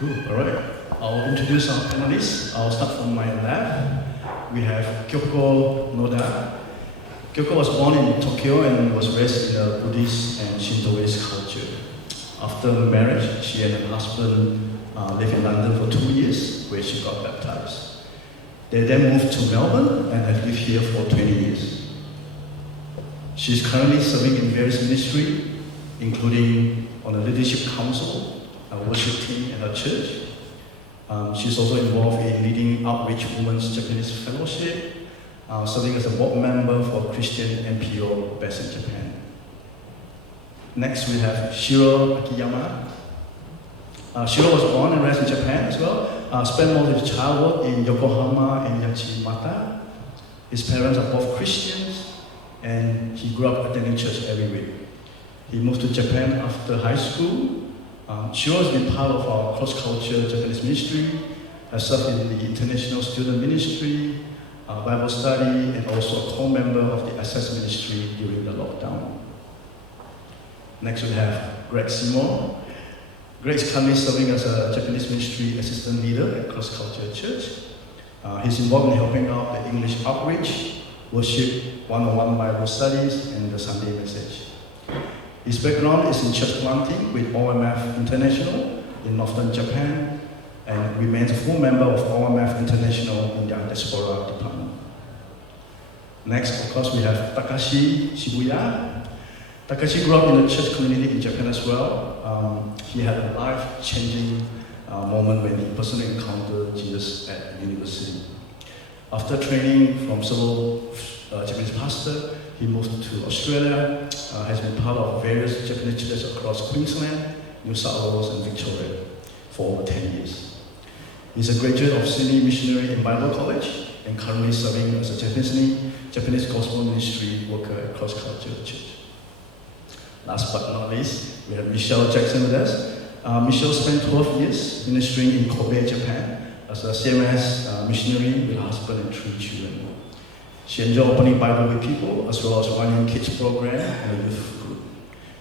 Good, all right. I'll introduce our panelists. I'll start from my left. We have Kyoko Noda. Kyoko was born in Tokyo and was raised in a Buddhist and Shintoist culture. After marriage, she and her husband lived in London for 2 years, where she got baptized. They then moved to Melbourne and have lived here for 20 years. She's currently serving in various ministries, including on the leadership council, a worship team in her church. She's also involved in leading Outreach Women's Japanese Fellowship, serving as a board member for Christian NPO based in Japan. Next, we have Shiro Akiyama. Shiro was born and raised in Japan as well. Spent most of his childhood in Yokohama and Yachimata. His parents are both Christians, and he grew up attending church every week. He moved to Japan after high school. Shiro has been part of our cross-culture Japanese ministry, has served in the international student ministry, Bible study, and also a co-member of the SS ministry during the lockdown. Next we have Greg Seymour. Greg is currently serving as a Japanese ministry assistant leader at Cross Culture Church. He's involved in helping out the English outreach, worship, one-on-one Bible studies, and the Sunday message. His background is in church planting with OMF International in northern Japan, and remains a full member of OMF International in their diaspora department. Next, of course, we have Takeshi Shibuya. Takeshi grew up in a church community in Japan as well. He had a life-changing moment when he personally encountered Jesus at university. After training from several Japanese pastors, he moved to Australia, has been part of various Japanese churches across Queensland, New South Wales, and Victoria for over 10 years. He's a graduate of Sydney Missionary and Bible College and currently serving as a Japanese Gospel Ministry worker at Cross Culture Church. Last but not least, we have Michelle Jackson with us. Michelle spent 12 years ministering in Kobe, Japan as a CMS missionary with her husband and 3 children. She enjoyed opening Bible with people as well as running kids program and a youth group.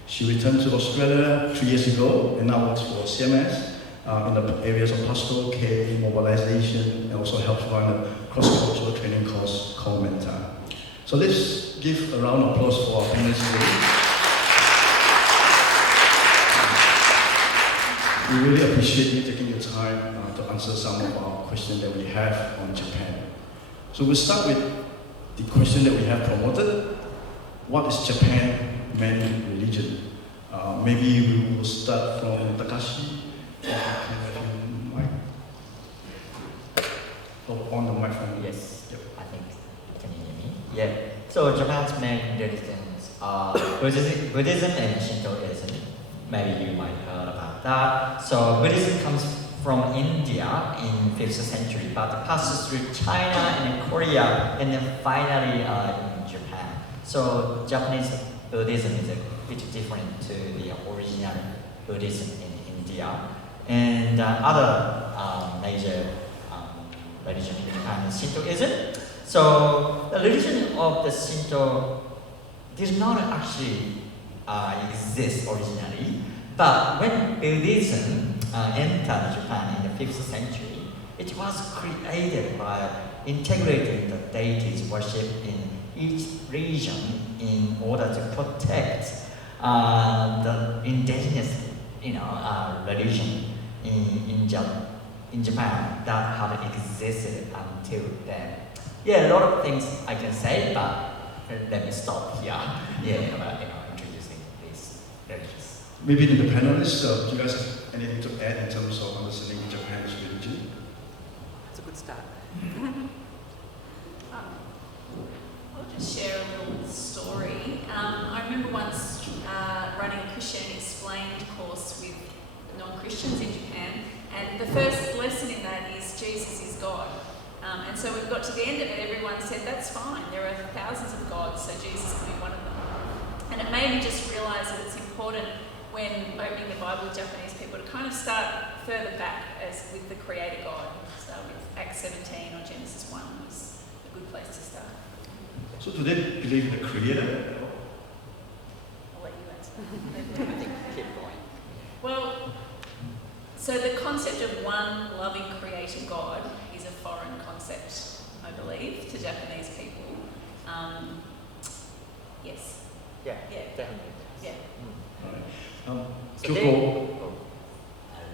She returned to Australia 3 years ago and now works for CMS in the areas of pastoral care, mobilization, and also helps run a cross-cultural training course called Mentor. So let's give a round of applause for our panelists today. We really appreciate you taking your time to answer some of our questions that we have on Japan. So we'll start with the question that we have promoted. What is Japan main religion? Maybe we will start from Takeshi. On the microphone. Yes, yep. I think, can you hear me? Yeah. So Japan's main religions are Buddhism and Shintoism. Maybe you might heard about that. So Buddhism comes from India in 5th century, but passes through China and then Korea, and then finally in Japan. So Japanese Buddhism is a bit different to the original Buddhism in India. And other major religion in Japan is Shintoism. So the religion of the Shinto did not actually exist originally, but when Buddhism entered Japan in the 5th century, it was created by integrating the deities worship in each region in order to protect the indigenous, religion in Japan that had existed until then. Yeah, a lot of things I can say, but let me stop here. Introducing these religions. Maybe the panelists, do you guys have anything to add in terms of understanding Japan's religion? It's a good start. I'll just share a little story. I remember once running a Christianity Explained course with non-Christians in Japan, and the first lesson in that is Jesus is God. And so we got to the end of it, everyone said, that's fine, there are thousands of gods, so Jesus can be one of them. And it made me just realise that it's important when opening the Bible with Japanese people to kind of start further back as with the Creator God. So with Acts 17 or Genesis 1 was a good place to start. So do they believe in the Creator? I'll let you answer. Keep going. Well, So the concept of one loving creator God is a foreign concept, I believe, to Japanese people. Yes. Yeah, Yeah. definitely. Yeah. Alright. So Kyoko.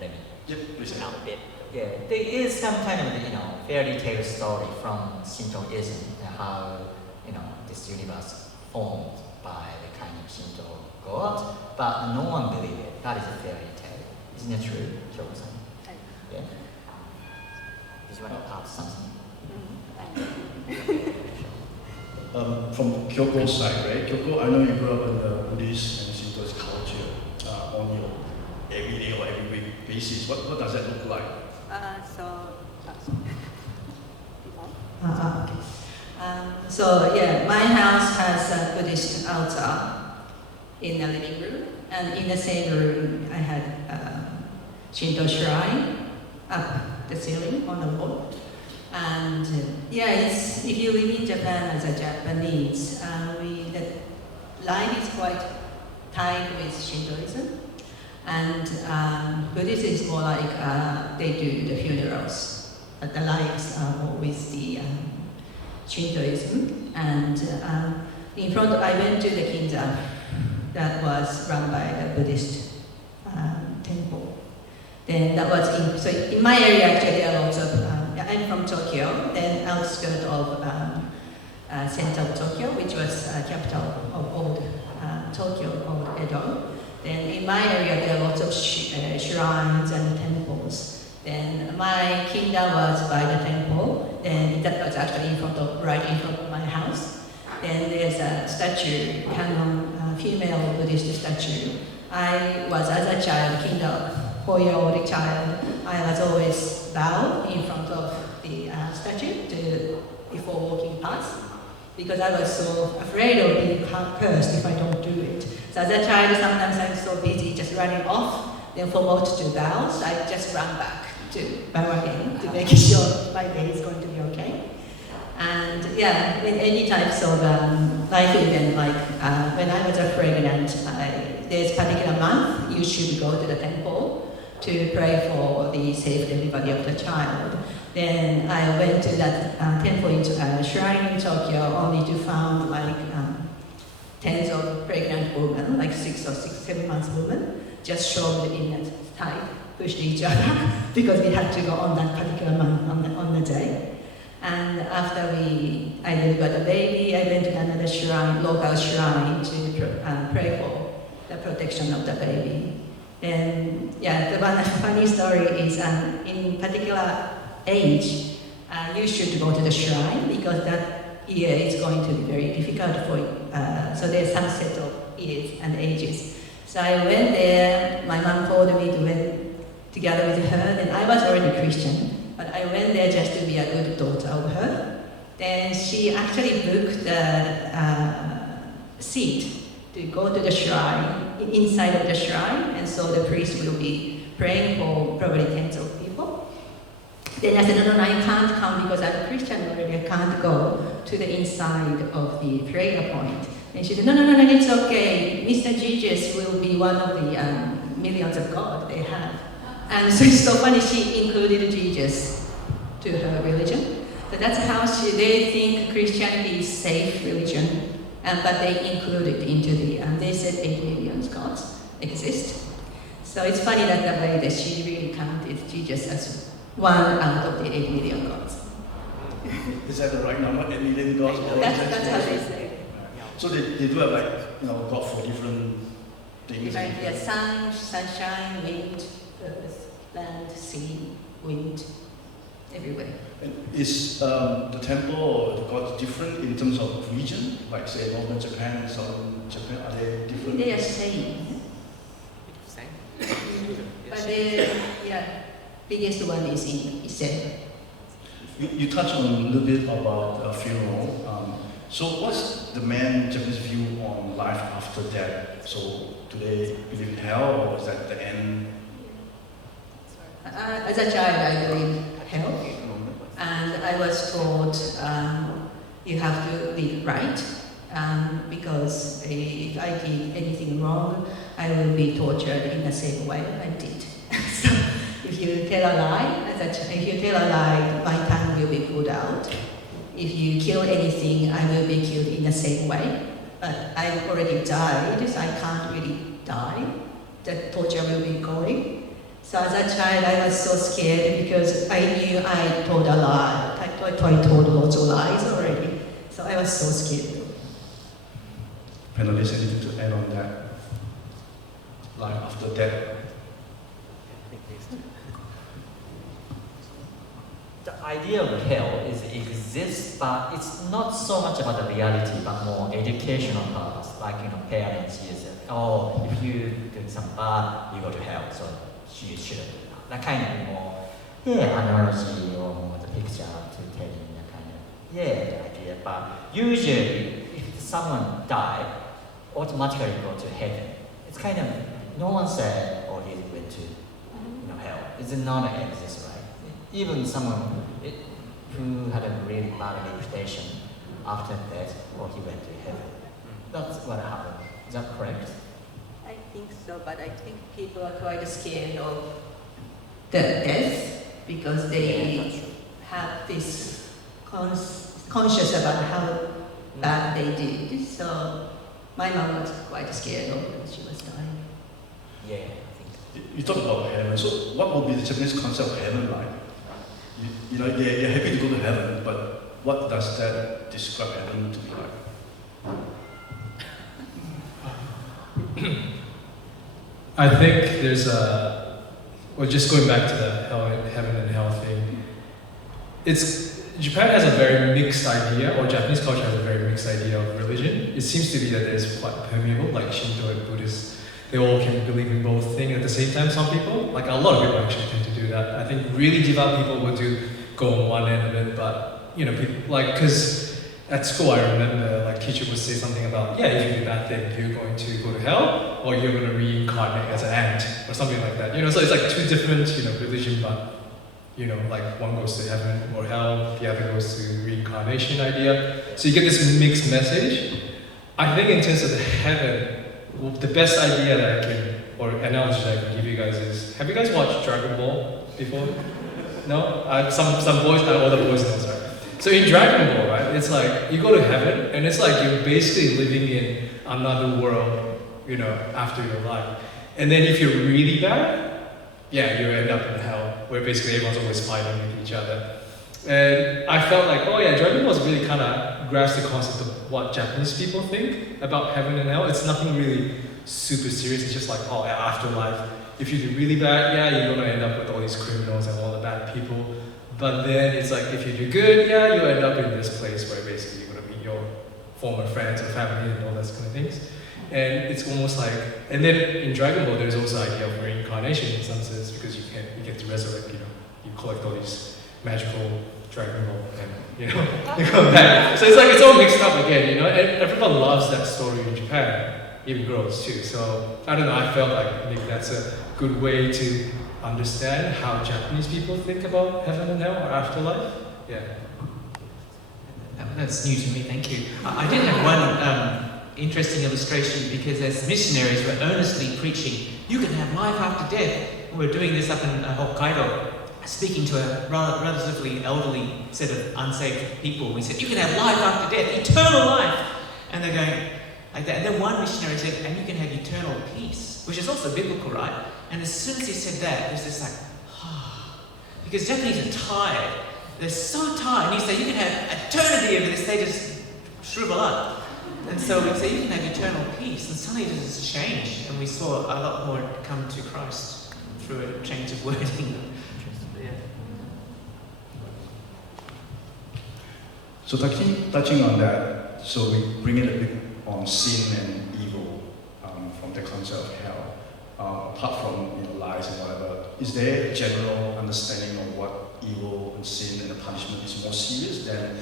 let me Yeah, please. out a bit. Yeah, there is some kind of fairy tale story from Shintoism, how this universe formed by the kind of Shinto god, but no one believes it. That is a fairy tale. Isn't it true, Kyoko-san? Yeah. Did you want to add something? From Kyoko's side, right? Kyoko, I know you grew up in the Buddhist and Shintoist culture on your everyday or every week basis. What does that look like? So yeah, my house has a Buddhist altar in the living room, and in the same room I had a Shinto shrine up the ceiling on the wall. And if you live in Japan as a Japanese, the life is quite tied with Shintoism, and Buddhism is more like they do the funerals, but the lives are more with the Shintoism. And in front, I went to the kinza that was run by the Buddhist temple. Then that was in my area actually there are lots of, I'm from Tokyo, then outskirts of center of Tokyo, which was capital of old Tokyo, old Edo. Then in my area there are lots of shrines and temples. Then my kinda was by the temple, then that was actually right in front of my house. Then there's a statue, Canon, female Buddhist statue. I was as a child, kinda 4-year-old child, I was always bow in front of the statue before walking past, because I was so afraid of being cursed if I don't do it. So as a child, sometimes I'm so busy just running off, then forgot to bow, so I just run back to bow again to make sure my day is going to be okay. And yeah, in any types of life event, like when I was pregnant, there's a particular month you should go to the temple to pray for the safe delivery of the child. Then I went to that temple in shrine in Tokyo only to find like tens of pregnant women, like 6 or 7 months women, just shoved in a tight, pushed each other because we had to go on that particular month on the day. And after I delivered the baby, I went to another shrine, local shrine, to pray for the protection of the baby. And yeah, the one funny story is in particular age, you should go to the shrine because that year is going to be very difficult for you. So there's some set of years and ages. So I went there, my mom called me to went together with her, and I was already Christian, but I went there just to be a good daughter of her. Then she actually booked the seat to go to the shrine, inside of the shrine, and so the priest will be praying for probably tens of people. Then I said, no, I can't come because I'm a Christian already, I can't go to the inside of the prayer point. And she said, no, it's okay, Mr. Jesus will be one of the millions of God they have. And so it's so funny, she included Jesus to her religion. So that's how they think Christianity is safe religion. But they included into they said 8 million gods exist. So it's funny that the way that she really counted Jesus as one out of the 8 million gods. Is that the right number? 8 million gods? That's how they say it. So they do have God for different things. Yeah, sun, sunshine, wind, earth, land, sea, wind, everywhere. And is the temple or the gods different in terms of region? Like say northern Japan and southern Japan, are they different? They are same. Same. But the biggest one is in Ise. You touched on a little bit about funeral. So what's the main Japanese view on life after death? So do they believe in hell or is that the end? As a child, I believe hell. And I was taught you have to live right because if I did anything wrong, I will be tortured in the same way I did. So if you tell a lie, if you tell a lie, my tongue will be pulled out. If you kill anything, I will be killed in the same way. But I already died, so I can't really die. The torture will be going. So as a child, I was so scared because I knew I told a lie. I told lots of lies already. So I was so scared. Panelists, anything to add on that? Life after death? The idea of hell exists, but it's not so much about the reality, but more educational purpose. Like, parents use it. Oh, if you do some bad, you go to hell, so you shouldn't do that. That kind of more, analogy or more the picture to tell you the kind of, the idea. But usually, if someone died, automatically go to heaven. It's kind of, no one said, oh, he went to hell. It's not exist, right? Even someone who had a really bad reputation after death, or he went to heaven. That's what happened. Is that correct? I think so, but I think people are quite scared of the death because they have this conscious about how bad they did. So my mom was quite scared of when she was dying. Yeah, I think. You talk about heaven, so what would be the Japanese concept of heaven like? They're happy to go to heaven, but what does that describe heaven to be like? I think there's just going back to the heaven and hell thing. Japan has a very mixed idea, or Japanese culture has a very mixed idea of religion. It seems to be that it's quite permeable, like Shinto and Buddhist. They all can believe in both things at the same time. Some people, like a lot of people actually tend to do that. I think really devout people would go on one end of it, but people because at school I remember like teacher would say something about if you do that thing, you're going to go to hell, or you're going to reincarnate as an ant, or something like that. So it's like two different religion, but like one goes to heaven or hell, the other goes to reincarnation idea. So you get this mixed message. I think in terms of the heaven, the best idea that or analogy that I can give you guys is, have you guys watched Dragon Ball before? No? Some boys, all the boys know, right? So in Dragon Ball, right, it's like you go to heaven, and it's like you're basically living in another world, after your life. And then if you're really bad, you end up in hell, where basically everyone's always fighting with each other. And I felt like, Dragon Ball really kind of grasps the concept of what Japanese people think about heaven and hell. It's nothing really super serious. It's just like, afterlife. If you do really bad, you're going to end up with all these criminals and all the bad people. But then it's like, if you do good, you end up in this place where basically you're going to meet your former friends or family and all those kind of things. And it's almost like, and then in Dragon Ball, there's also the idea of reincarnation in some sense, because you get to resurrect, you collect all these magical Dragon Ball and, you come back. So it's like, it's all mixed up again, and everyone loves that story in Japan, even girls too. So, I don't know, I felt like maybe that's a good way to understand how Japanese people think about heaven and hell or afterlife. Yeah. That's new to me, thank you. I did have one interesting illustration, because as missionaries were earnestly preaching, you can have life after death. We're doing this up in Hokkaido, speaking to a relatively elderly set of unsaved people. We said, you can have life after death, eternal life. And they're going like that. And then one missionary said, and you can have eternal peace, which is also biblical, right? And as soon as he said that, there's this like, because Japanese are tired. They're so tired. And you say, you can have eternity of this, they just shrivel up. And so we say, you can have eternal peace. And suddenly it just changed. And we saw a lot more come to Christ through a change of wording. So touching on that, so we bring it a bit on sin and evil from the concept of hell. Apart from lies and whatever, is there a general understanding of what evil and sin and the punishment is more serious than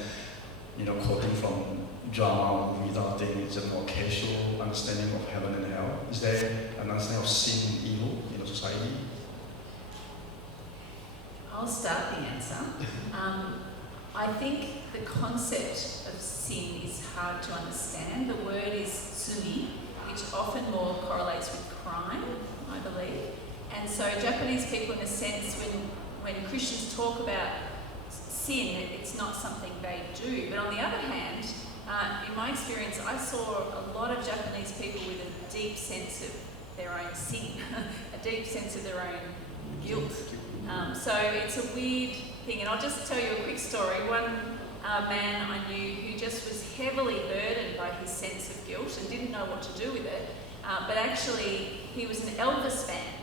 quoting from drama, movie, that thing? It's a more casual understanding of heaven and hell. Is there an understanding of sin and evil in society? I'll start the answer. I think the concept of sin is hard to understand. The word is tsumi, which often more correlates with crime, I believe. And so Japanese people, in a sense, when Christians talk about sin, it's not something they do. But on the other hand, in my experience, I saw a lot of Japanese people with a deep sense of their own sin, a deep sense of their own guilt. So it's a weird thing. And I'll just tell you a quick story. One man I knew who just was heavily burdened by his sense of guilt and didn't know what to do with it. But actually, he was an Elvis fan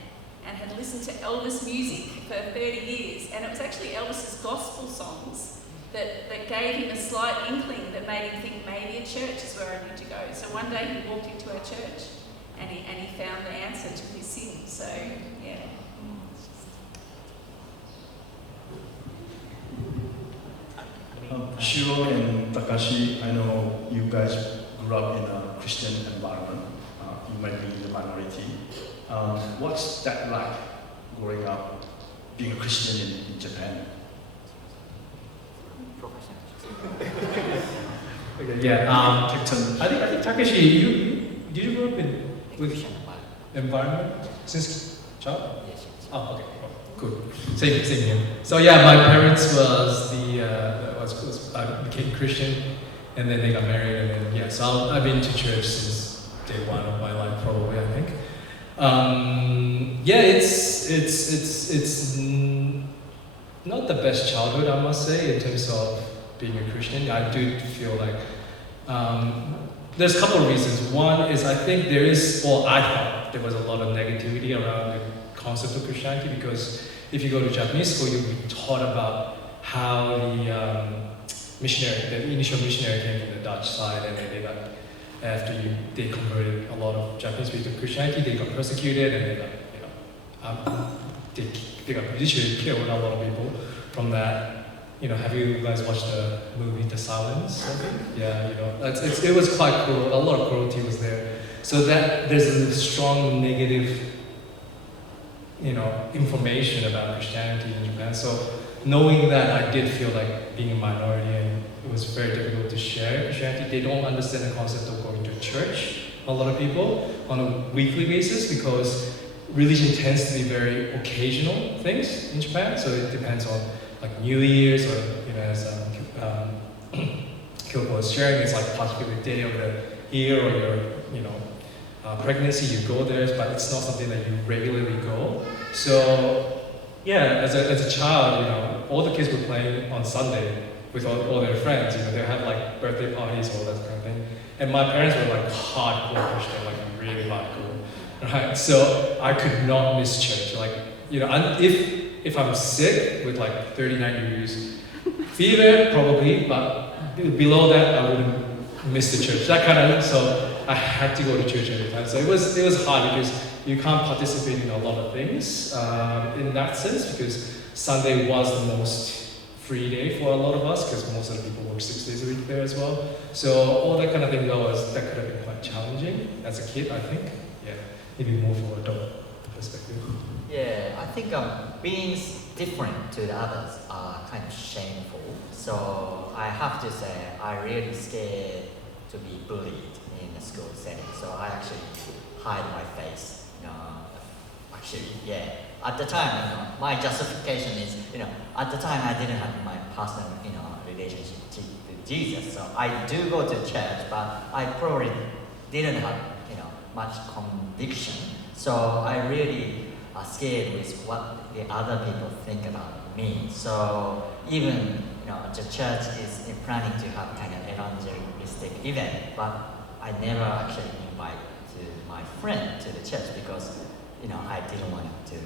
and had listened to Elvis music for 30 years. And it was actually Elvis's gospel songs that gave him a slight inkling that made him think maybe a church is where I need to go. So one day he walked into our church and he found the answer to his sin. So, yeah. Shiro and Takeshi, I know you guys grew up in a Christian environment. You might be in the minority. What's that like, growing up, being a Christian in Japan? Okay, yeah. I think Takeshi, did you grow up with environment since child? Yes. Oh, okay. Oh, cool. Same here. So yeah, my parents became Christian, and then they got married, and then yeah. So I've been to church since day one of my life, probably. I think. Yeah, it's not the best childhood, I must say, in terms of being a Christian. I do feel like there's a couple of reasons. One is I think I thought there was a lot of negativity around the concept of Christianity, because if you go to Japanese school, you'll be taught about how the initial missionary came from the Dutch side, and then they converted a lot of Japanese people to Christianity, they got persecuted, and they got literally killed, a lot of people from that. Have you guys watched the movie The Silence? Yeah, it was quite cruel. A lot of cruelty was there. So that there's a strong negative, information about Christianity in Japan. So knowing that, I did feel like being a minority, and it was very difficult to share Christianity. They don't understand the concept of going to church, a lot of people, on a weekly basis, because religion tends to be very occasional things in Japan. So it depends on like New Year's, or as Kyoko was sharing, it's like particular day of the year, or your pregnancy, you go there, but it's not something that you regularly go. So yeah, as a child, all the kids were playing on Sunday with all their friends. They have like birthday parties, all that kind of thing. And my parents were like hardcore Christian, like really hardcore, right? So I could not miss church. Like, if I'm sick with like 39 degrees fever, probably, but below that, I wouldn't miss the church. That kind of, so I had to go to church every time. So it was hard, because you can't participate in a lot of things in that sense, because Sunday was the most free day for a lot of us, because most of the people work 6 days a week there as well. So all that kind of thing, that could have been quite challenging as a kid, I think. Yeah, maybe more from adult perspective. Yeah, I think being different to the others are kind of shameful. So I have to say, I really scared to be bullied in a school setting. So I actually hide my face. Actually, yeah. At the time, my justification is, at the time I didn't have my personal, relationship with Jesus. So I do go to church, but I probably didn't have, much conviction. So I really scared with what the other people think about me. So even the church is planning to have kind of evangelistic event, but I never actually invite to my friend to the church, because I didn't want to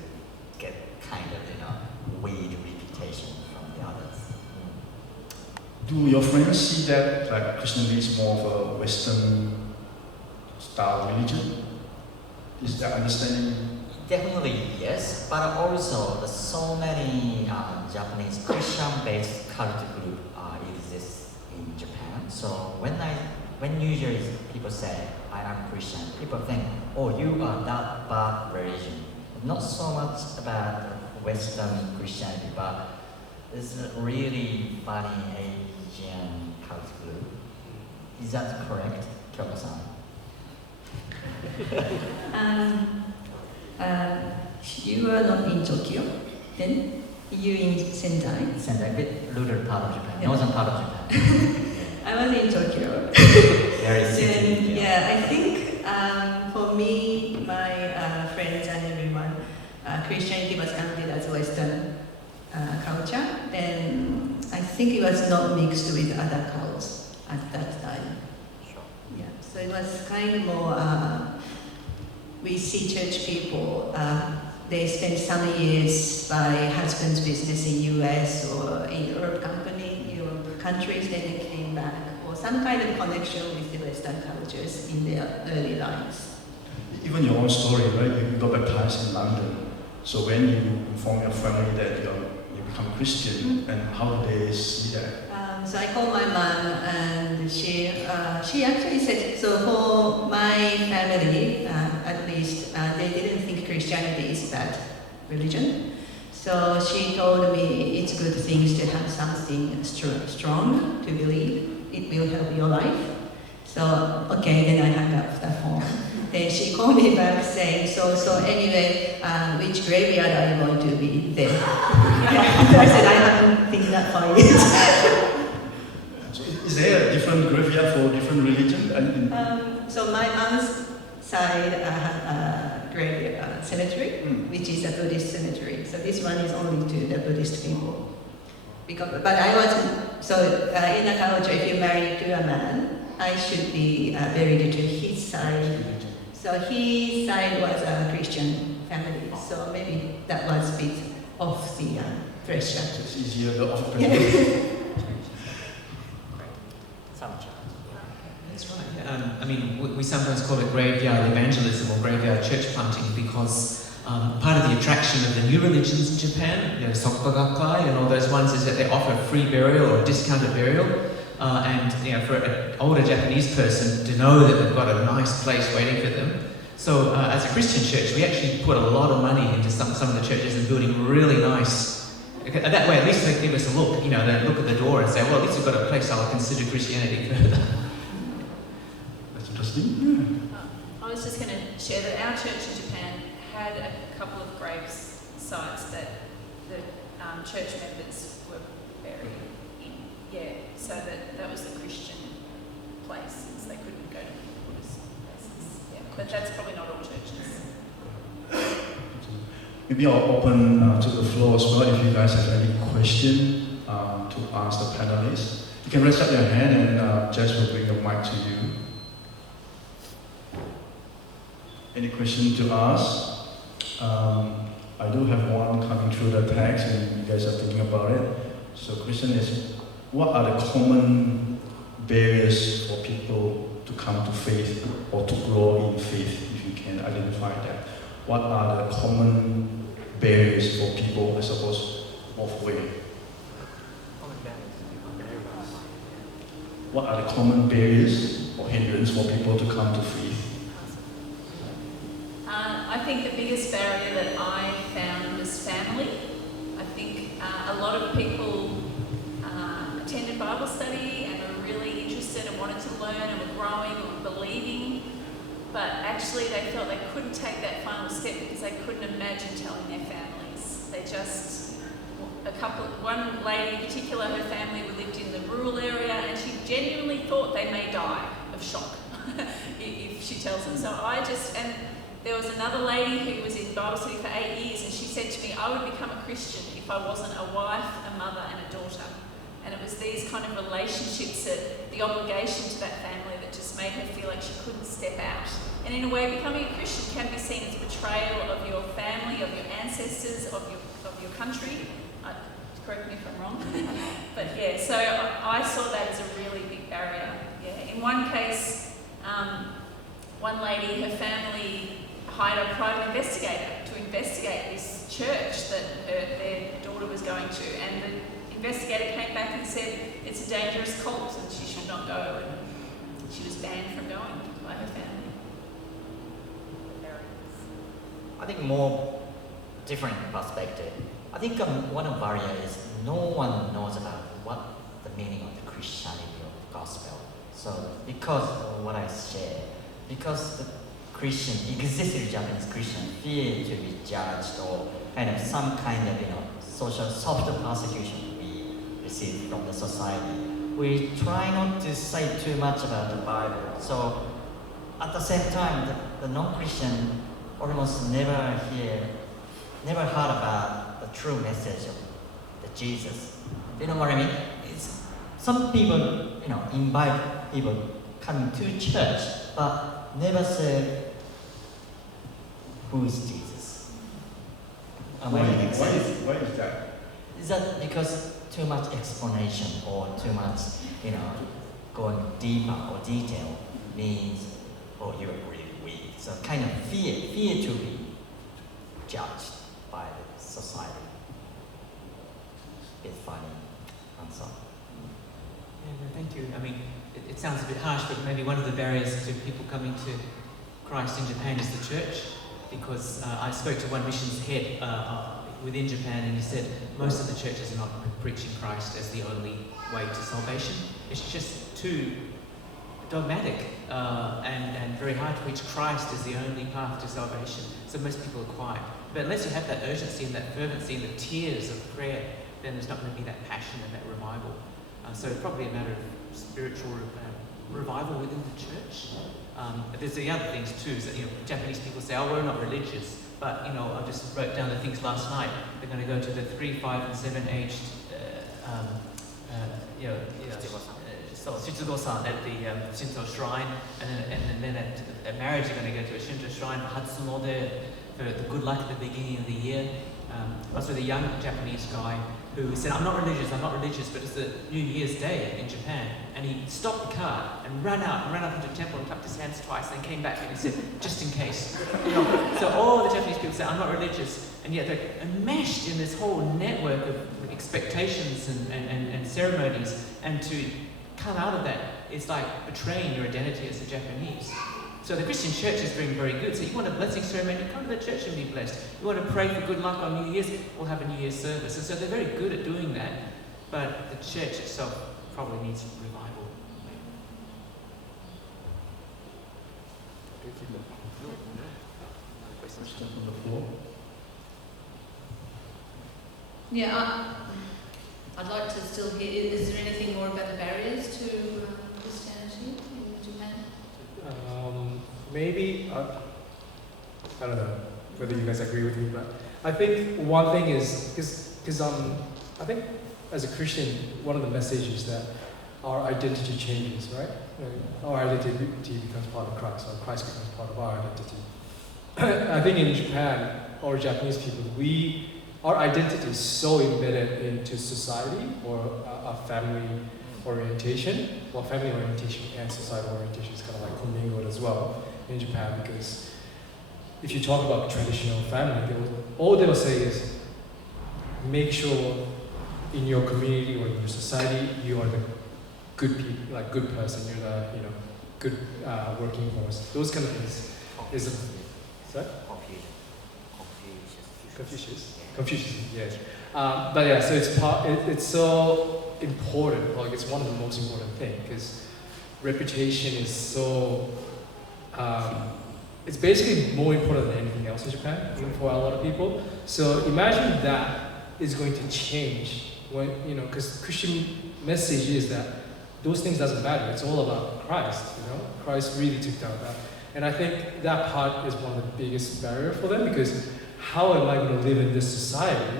get kind of weird reputation from the others. Do your friends see that like Christianity is more of a Western style religion? Is that understanding? Definitely yes, but also there's so many Japanese Christian-based culture group exist in Japan. So when usually people say I am Christian, people think, oh, you are that bad religion. Not so much about Western Christianity, but it's a really funny Asian culture group. Is that correct, Kyoko-san? you are not in Tokyo, then you in Sendai. Sendai, a bit rural part of Japan, Yeah. northern part of Japan. I was in Tokyo. Very city. Then, yeah, I think for me, my friends and everyone, Christianity was counted as Western culture. Then I think it was not mixed with other cults at that time. Sure. Yeah, so it was kind of more, we see church people, they spend some years by husband's business in US or in Europe countries, then they came back, or some kind of connection with the Western cultures in their early lives. Even your own story, right? You got baptized in London. So when you inform your family that you become Christian, and how do they see that? So I called my mom, and she actually said, so for my family, at least, they didn't think Christianity is bad religion. So she told me it's good things to have something strong to believe. It will help your life. So, okay, then I hung up the phone. Then she called me back saying, so anyway, which graveyard are you going to be there? I said, I haven't think that far yet. So is there a different graveyard for different religion? So my mom's side graveyard cemetery, which is a Buddhist cemetery. So this one is only to the Buddhist people. But I wasn't, so in a culture, if you marry to a man, I should be buried to his side. So his side was a Christian family, so maybe that was a bit off the pressure. It's easier to off pressure. That's right. Yeah. I mean, we sometimes call it graveyard evangelism or graveyard church planting because part of the attraction of the new religions in Japan, Soka Gakkai and all those ones, is that they offer free burial or discounted burial. And for an older Japanese person to know that they've got a nice place waiting for them. So as a Christian church, we actually put a lot of money into some of the churches and building really nice. That way, at least they give us a look. They look at the door and say, well, at least we've got a place I'll consider Christianity further. That's interesting. I was just going to share that our church in Japan had a couple of grave sites that the church members were buried in. Yeah, so that was the Christian place, since they couldn't go to Buddhist places. Yeah, but that's probably not all churches. Maybe I'll open to the floor as well if you guys have any question to ask the panelists. You can raise up your hand and Jess will bring the mic to you. Any question to ask? I do have one coming through the text and you guys are thinking about it. So the question is, what are the common barriers for people to come to faith or to grow in faith, if you can identify that? What are the common barriers for people, I suppose, both ways? What are the common barriers or hindrances for people to come to faith? I think the biggest barrier that I found was family. I think a lot of people attended Bible study and were really interested and wanted to learn and were growing and believing, but actually they felt they couldn't take that final step because they couldn't imagine telling their families. They just, one lady in particular, her family lived in the rural area and she genuinely thought they may die of shock if she tells them. So and there was another lady who was in Bible study for 8 years and she said to me, I would become a Christian if I wasn't a wife, a mother and a daughter. And it was these kind of relationships, the obligation to that family that just made her feel like she couldn't step out. And in a way, becoming a Christian can be seen as betrayal of your family, of your ancestors, of your country. Correct me if I'm wrong. But yeah, so I saw that as a really big barrier. Yeah. In one case, one lady, her family hired a private investigator to investigate this church that their daughter was going to, and the investigator came back and said it's a dangerous cult and she should not go, and she was banned from going by her family. I think more different perspective. I think one of the barriers is no one knows about what the meaning of the Christianity of gospel. So because of what I shared, because the existing Japanese Christian fear to be judged or kind of some kind of social soft persecution we receive from the society. We try not to say too much about the Bible. So at the same time, the non-Christian almost never heard about the true message of the Jesus. You know what I mean? Some people, invite people coming to church, but never say, who is Jesus? Why is that? Is that because too much explanation or too much, going deeper or detail means, you agree with. So kind of fear to be judged by the society. Bit funny answer. Yeah, no, thank you. I mean, it sounds a bit harsh, but maybe one of the barriers to people coming to Christ in Japan is the church, because I spoke to one missions head within Japan, and he said most of the churches are not preaching Christ as the only way to salvation. It's just too dogmatic and very hard to preach Christ as the only path to salvation. So most people are quiet. But unless you have that urgency and that fervency and the tears of prayer, then there's not going to be that passion and that revival. So it's probably a matter of spiritual revival within the church. There's the other things too, is that Japanese people say, oh, we're not religious. But I just wrote down the things last night. They're going to go to the 3, 5, and 7 aged Shitsugo-san at the Shinto shrine, and then at marriage they're going to go to a Shinto shrine, Hatsunode, for the good luck at the beginning of the year. I was with a young Japanese guy who said, I'm not religious, but it's the New Year's Day in Japan. And he stopped the car and ran up into the temple and clapped his hands twice, and came back and he said, just in case. So all the Japanese people say, I'm not religious, and yet they're enmeshed in this whole network of expectations and ceremonies, and to come out of that, it's like betraying your identity as a Japanese. So the Christian church is doing very good. So you want a blessing ceremony, come to the church and be blessed. You want to pray for good luck on New Year's, we'll have a New Year's service. And so they're very good at doing that, but the church itself probably needs revival. Question from the floor. Yeah, I'd like to still hear, is there anything more about the barriers to Christianity in Japan? Maybe, I don't know whether you guys agree with me, but I think one thing is, because I think as a Christian, one of the messages that our identity changes, right? Our identity becomes part of Christ, or Christ becomes part of our identity. I think in Japan, or Japanese people, our identity is so embedded into society or a family orientation. Well, family orientation and societal orientation is kind of like commingled as well in Japan, because if you talk about traditional family, all they will say is, make sure in your community or in your society, you are the good people, like good person, you're the good working force. Those kind of things is Confucius, yes. But yeah, so it's so important. Like it's one of the most important things, because reputation is so. It's basically more important than anything else in Japan, even for a lot of people. So imagine that is going to change when because Christian message is that those things doesn't matter. It's all about Christ. Christ really took down that, and I think that part is one of the biggest barrier for them, because how am I going to live in this society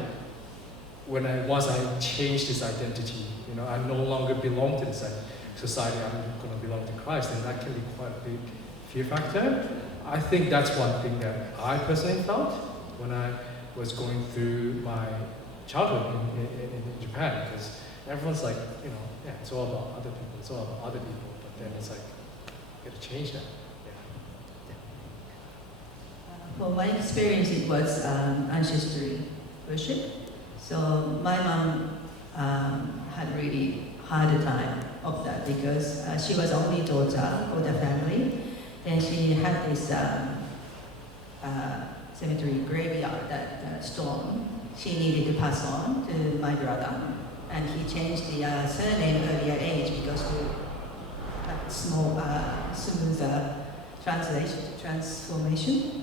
when once I change this identity? I no longer belong to this society. I'm going to belong to Christ, and that can be quite a big fear factor. I think that's one thing that I personally felt when I was going through my childhood in Japan, because everyone's like, it's all about other people. It's all about other people, but then it's like, you got to change that. Well, my experience, it was ancestry worship. So my mom had really hard time of that, because she was only daughter of the family. Then she had this cemetery graveyard, that stone she needed to pass on to my brother. And he changed the surname earlier age because we had small, smoother transformation.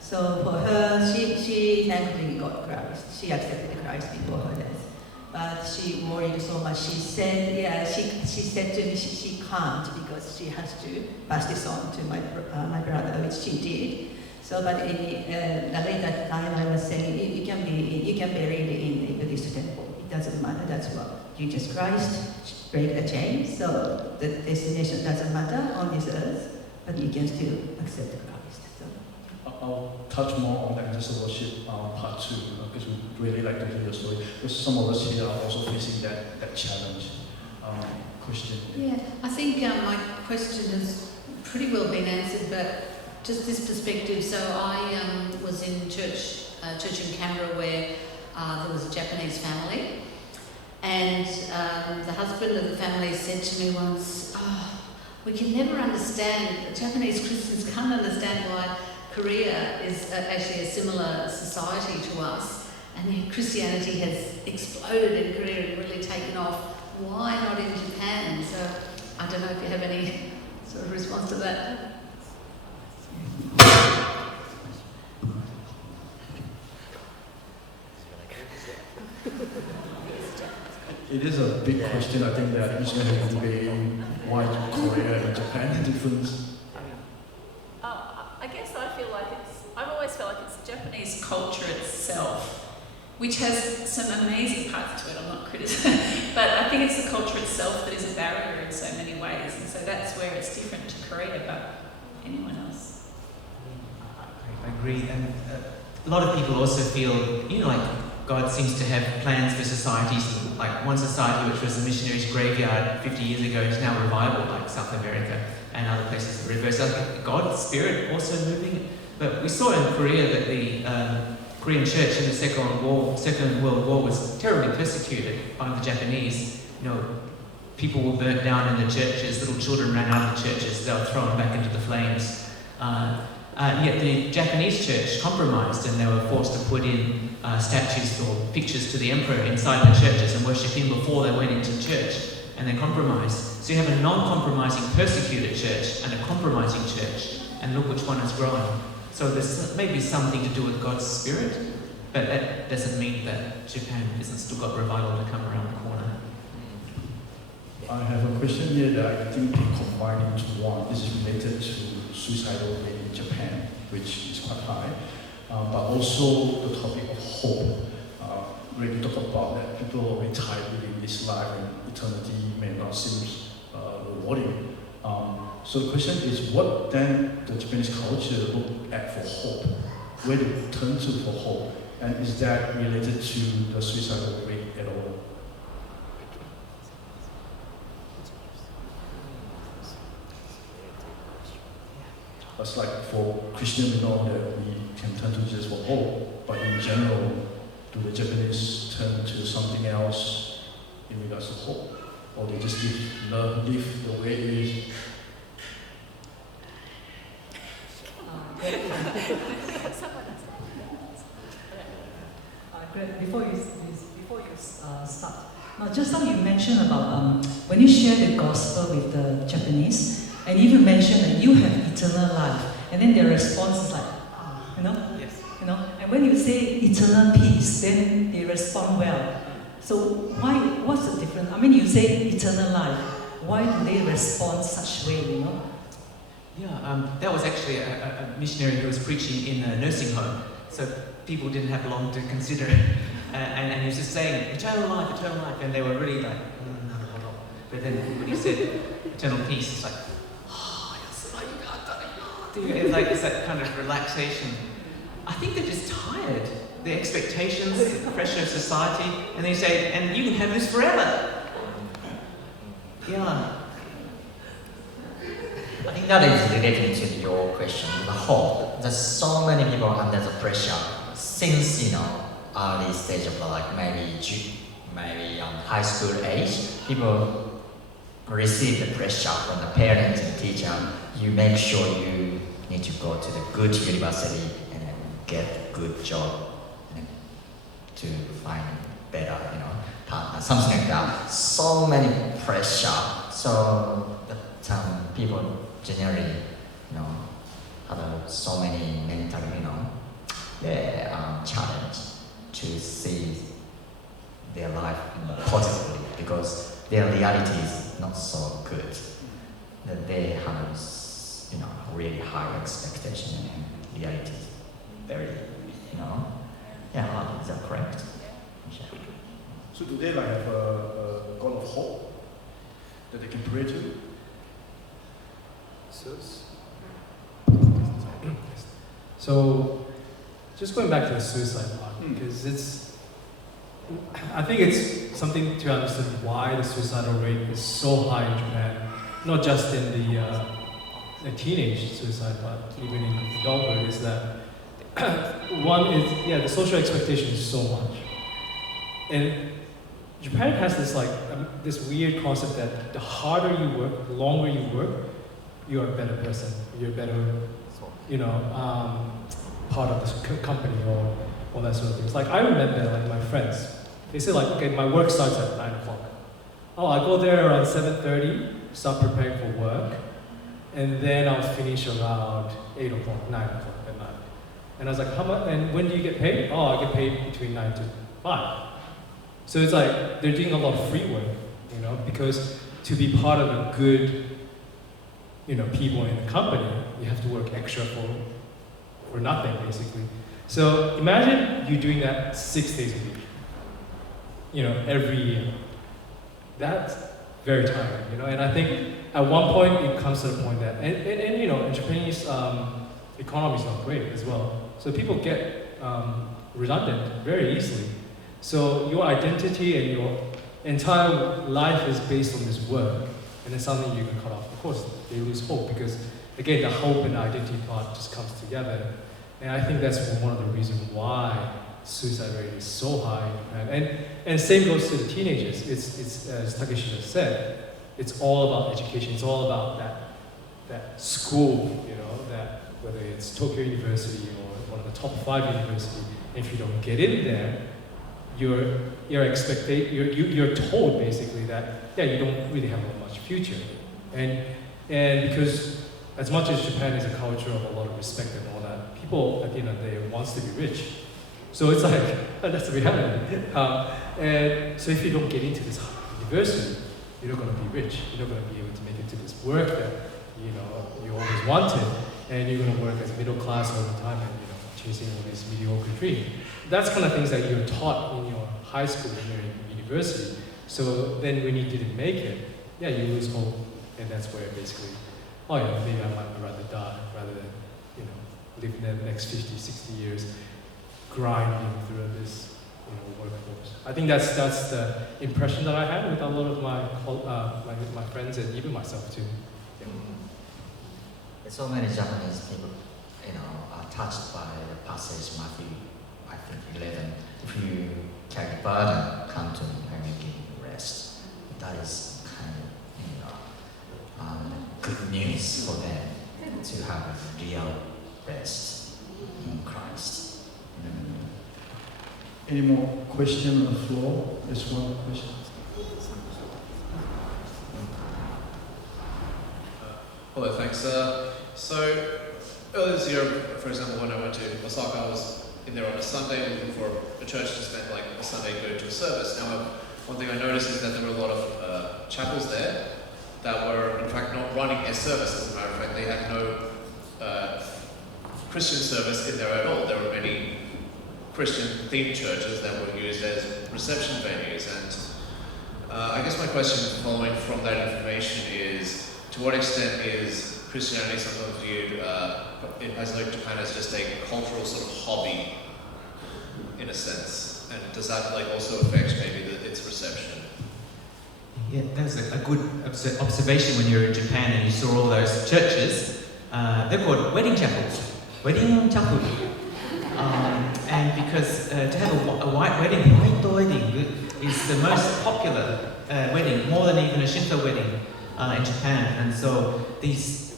So for her, she thankfully got Christ. She accepted Christ before her death. But she worried so much. She said, she said to me she can't because she has to pass this on to my brother, which she did. So, but at later time, I was saying you can be really in the Buddhist temple. It doesn't matter. That's what Jesus Christ break the chain. So the destination doesn't matter on this earth, but you can still accept Christ. So. I'll touch more on that just worship part 2 because we really like to hear your story. Because some of us here are also facing that challenge. Question. Yeah, I think my question has pretty well been answered, but just this perspective. So I was in church in Canberra where there was a Japanese family, and the husband of the family said to me once, we can never understand, Japanese Christians can't understand why Korea is actually a similar society to us, and yet Christianity has exploded in Korea and really taken off. Why not in Japan? So I don't know if you have any sort of response to that. It is a big question. I think that each has debating why Korea and Japan are different. I guess I've always felt like it's Japanese culture itself, which has some amazing parts to it. I'm not criticizing, but I think it's the culture itself that is a barrier in so many ways, and so that's where it's different to Korea. But anyone else? I agree, and a lot of people also feel, like God seems to have plans for societies. Like one society, which was the missionaries' graveyard 50 years ago, is now revival, like South America and other places. The reverse. I think God's Spirit also moving. But we saw in Korea that the Korean church in the Second World War was terribly persecuted by the Japanese. People were burnt down in the churches. Little children ran out of the churches. They were thrown back into the flames. Yet the Japanese church compromised, and they were forced to put in statues or pictures to the emperor inside the churches and worship him before they went into church, and they compromised. So you have a non-compromising persecuted church and a compromising church, and look which one is growing. So there's maybe something to do with God's Spirit, but that doesn't mean that Japan isn't still got revival to come around the corner. I have a question here that I think they combine into one. This is related to suicidal rate in Japan, which is quite high, but also the topic of hope. Really talk about that people are already tired living this life and eternity may not seem rewarding. So the question is, what then the Japanese culture look at for hope? Where do they turn to for hope? And is that related to the suicidal rate at all? That's like for Christian, we know that we can turn to Jesus for hope, but in general, do the Japanese turn to something else in regards to hope? Or they just live the way it is? Greg, before you start, now just now you mentioned about when you share the gospel with the Japanese, and you even mentioned that you have eternal life, and then their response is like, Yes. and when you say eternal peace, then they respond well. So what's the difference? I mean, you say eternal life. Why do they respond such way, Yeah, that was actually a missionary who was preaching in a nursing home, so people didn't have long to consider it. And he was just saying, eternal life, and they were really like, no. But then when he said eternal peace, it's like, it's like it's that kind of relaxation. I think they're just tired. The expectations, the pressure of society, and they say, and you can have this forever. Yeah. I think that is related to your question, the hope. There's so many people under the pressure since early stage of like maybe high school age. People receive the pressure from the parents and teacher. You make sure you need to go to the good university and then get a good job and to find better, partner, something like that. So many pressure. So people generally, have so many mental, they challenge to see their life positively because their reality is not so good. That they have, really high expectation and reality is very, is that correct? Yeah. So do they have a God of hope that they can pray to? So, just going back to the suicide part, because I think it's something to understand why the suicidal rate is so high in Japan, not just in the teenage suicide, but even in adulthood, is that one is, the social expectation is so much. And Japan has this this weird concept that the harder you work, the longer you work, you're a better person, you're a better, part of this company or all that sort of things. Like I remember, my friends, they say okay, my work starts at 9 o'clock. Oh, I go there around 7:30, start preparing for work, and then I'll finish around 8 o'clock, 9 o'clock at night. And I was like, how much? And when do you get paid? Oh, I get paid between 9 to 5. So it's like they're doing a lot of free work, because to be part of a good, people in the company, you have to work extra for nothing, basically. So imagine you doing that 6 days a week, every year. That's very tiring, and I think at one point it comes to the point that, and Japanese economy is not great as well. So people get redundant very easily. So your identity and your entire life is based on this work, and then suddenly you get cut off. Of course, they lose hope because, again, the hope and the identity part just comes together. And I think that's one of the reasons why suicide rate is so high. And same goes to the teenagers. It's as Takeshi just said, it's all about education. It's all about that school, that whether it's Tokyo University or one of the top 5 universities. If you don't get in there, you're told basically that you don't really have much future, and because as much as Japan is a culture of a lot of respect and all that, people at the end of the day wants to be rich. So it's like that's the reality. And so if you don't get into this university, you're not going to be rich. You're not going to be able to make it to this work that you always wanted, and you're going to work as middle class all the time and chasing all these mediocre dreams. That's kind of things that you're taught in your high school and your university. So then when you didn't make it, you lose hope, and that's where basically, maybe I might rather die rather than, live the next 50, 60 years grinding through this, workforce. I think that's the impression that I had with a lot of my friends and even myself too. So many Japanese people, are touched by the passage Matthew, I think 11. If you carry the burden, come to me and you give me rest. That is kind of, good news for them to have a real rest in Christ. Any more questions on the floor? There's one question. Hello, thanks. So earlier this year, for example, when I went to Osaka, I was in there on a Sunday looking for a church to spend a Sunday go to a service. Now, one thing I noticed is that there were a lot of chapels there that were, in fact, not running a service. As a matter of fact, they had no Christian service in there at all. There were many Christian-themed churches that were used as reception venues. And I guess my question following from that information is, to what extent is Christianity sometimes viewed as Japan as just a cultural sort of hobby, in a sense? And does that also affect maybe its reception? Yeah, that's a good observation when you're in Japan and you saw all those churches. They're called wedding chapels. Wedding chapel. And because to have a white wedding is the most popular wedding, more than even a Shinto wedding in Japan. And so these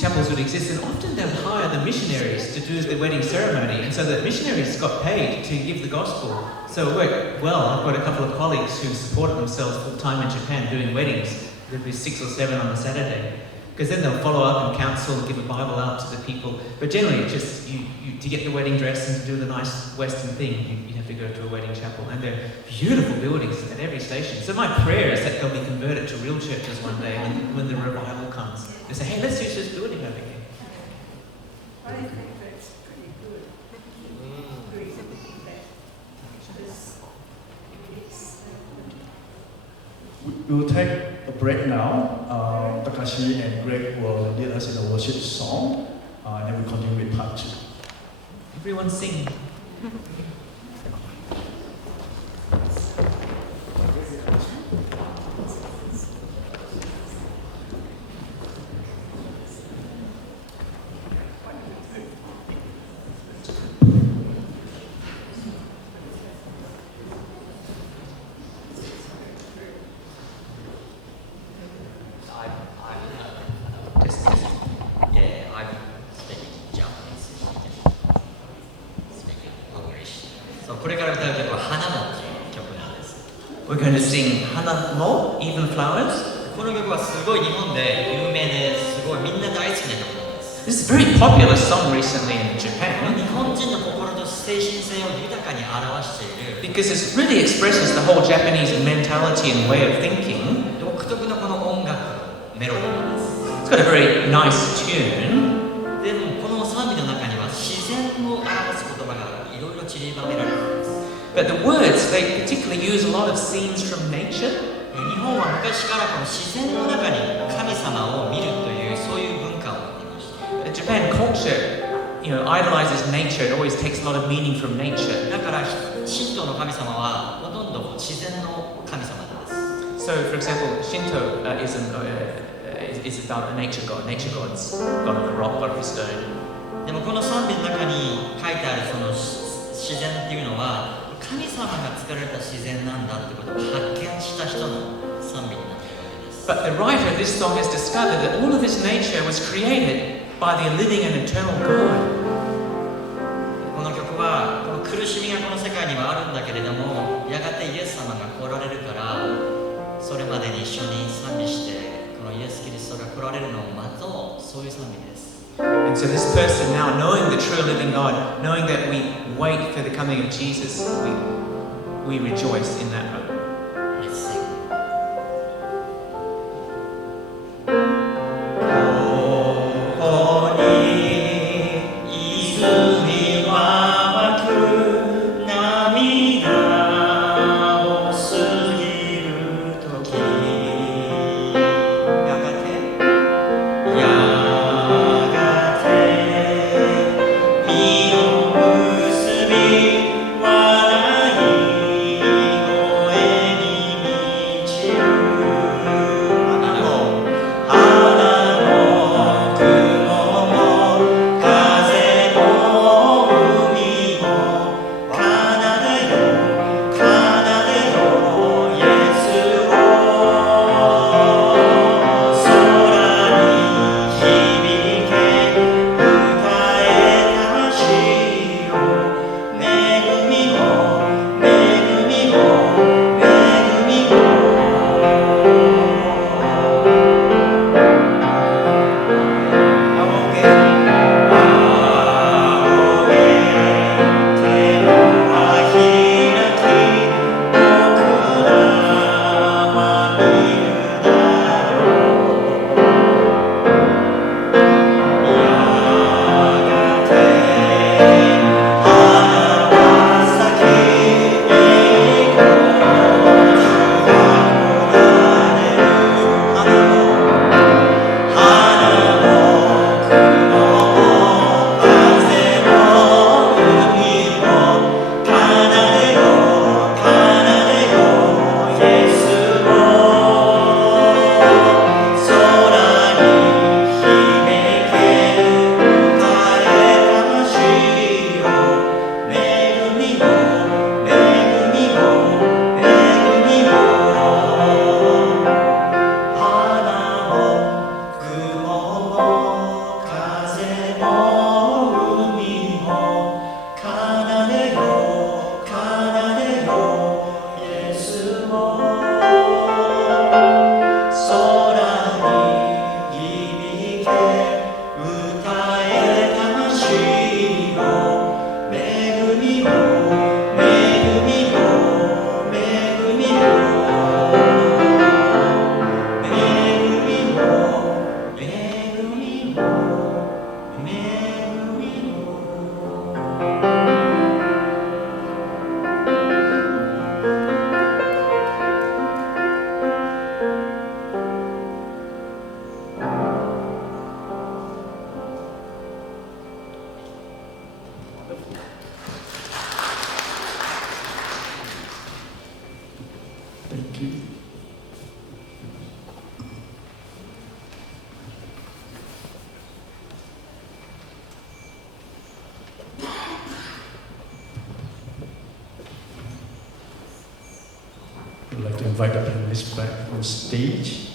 chapels would exist, and often they would hire the missionaries to do the wedding ceremony, and so the missionaries got paid to give the gospel. So it worked well. I've got a couple of colleagues who supported themselves full time in Japan doing weddings. There'd be 6 or 7 on a Saturday. because then they'll follow up and counsel and give a Bible out to the people. But generally, it's just you to get the wedding dress and to do the nice Western thing, you have to go to a wedding chapel. And they're beautiful buildings at every station. So my prayer is that they'll be converted to real churches one day when the revival comes. They say, hey, let's use this building over here. I think that's pretty good. We will take a break now. Takeshi and Greg will lead us in a worship song, and then we continue with part 2. Everyone sing. We're going to sing Hana no Even Flowers. この曲はすごい日本で有名ですごいみんな大好きな曲なんです。 This is a very popular song recently in Japan 日本人の心と精神性を豊かに表している because it really expresses the whole Japanese mentality and way of thinking. 独特のこの音楽メロディーなんです。 It's got a very nice tune. でもこの賛美の中には自然を表す言葉がいろいろ散りばめられています。 But the words, they particularly use a lot of scenes from nature. 日本は昔からこの自然の中に神様を見るというそういう文化を持っていました。 Japan culture, idolizes nature. It always takes a lot of meaning from nature. だから神道の神様はほとんど自然の神様なんです。 So, for example, Shintoism is about the nature god. Nature god's god of the rock, god of the stone. でもこの賛美の中に書いてあるその自然っていうのは神様が作られた自然なんだってことを発見した人の賛美になっているわけです。 But the writer of this song has discovered that all of this nature was created by the living and eternal God. この曲はこの苦しみがこの世界にはあるんだけれどもやがてイエス様が来られるからそれまでに一緒に賛美してこのイエス・キリストが来られるのを待とうそういう賛美です。 And so this person now, knowing the true living God, knowing that we wait for the coming of Jesus, we rejoice in that hope. Let's sing. ここに泉は湧く涙を過ぎる時やがて実を結び笑い声に満ちる花も雲も風も海も奏でよ奏でよイエスを空に響け歌えたしよ恵みを恵みを恵みを仰げ仰げ手は開き僕らは見るだろうやがて花は咲き栄光の主が来られる花も雲も風も海も奏でよ奏でよイエスを空に響け歌え魂よ恵みを恵みを恵みを花も雲も風も海も奏でよ奏でよイエスを空に響 Thank you. I'd like to invite the panelists back on stage.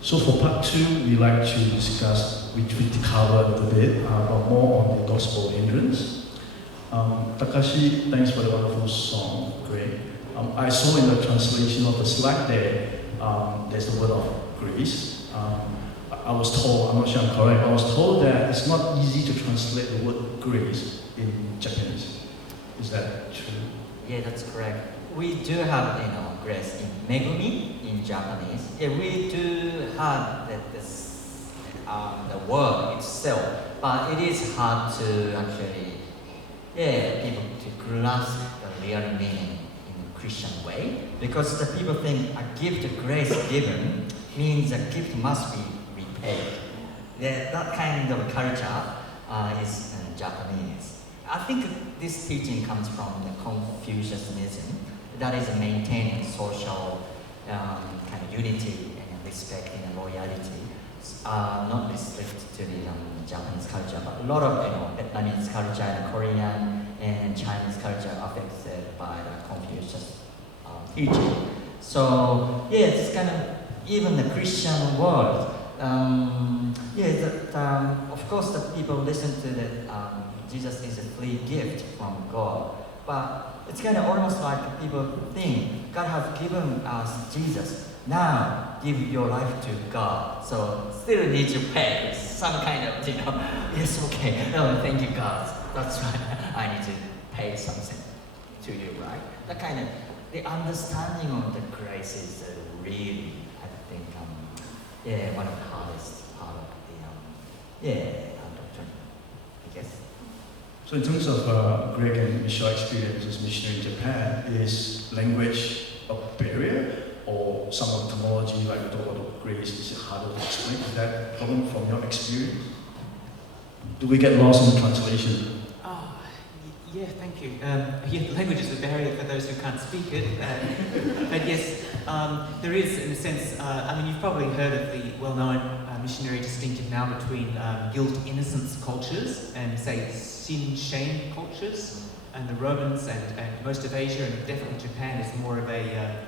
So for part two, we like to discuss, which we covered a little bit, but more on the gospel hindrance. Takeshi, thanks for the wonderful song, great. I saw in the translation of the slide there, there's the word of grace. I was told, I'm not sure I'm correct, I was told that it's not easy to translate the word grace in Japanese. Is that true? Yeah, that's correct. We do have, grace in megumi in Japanese. Yeah, we do have the word itself, but it is hard to actually, people to grasp the real meaning in a Christian way, because the people think a gift of grace given means a gift must be repaid. That kind of culture is Japanese. I think this teaching comes from the Confucianism, that is maintaining social kind of unity and respect and loyalty, not restricted to the Japanese culture, but a lot of Vietnamese culture and Korean and Chinese culture affected by the Confucius teaching. So it's kind of even the Christian world. Of course, the people listen to that Jesus is a free gift from God, but it's kind of almost like people think God has given us Jesus. Now give your life to God. So still need to pay some kind of, yes, okay. No, thank you, God. That's right. I need to pay something to you, right? That kind of the understanding of the grace is really, I think, one of the hardest part of the doctrine, I guess. So in terms of Greg and Michelle experience as missionary in Japan, is language a barrier, or some of the terminology like the word of grace is harder to explain? Is that a problem from your experience? Do we get lost in the translation? Yeah, thank you. Language is a barrier for those who can't speak it. But yes, there is, in a sense, you've probably heard of the well-known missionary distinctive now between guilt-innocence cultures and, say, sin-shame cultures. And the Romans and most of Asia, and definitely Japan, is more of a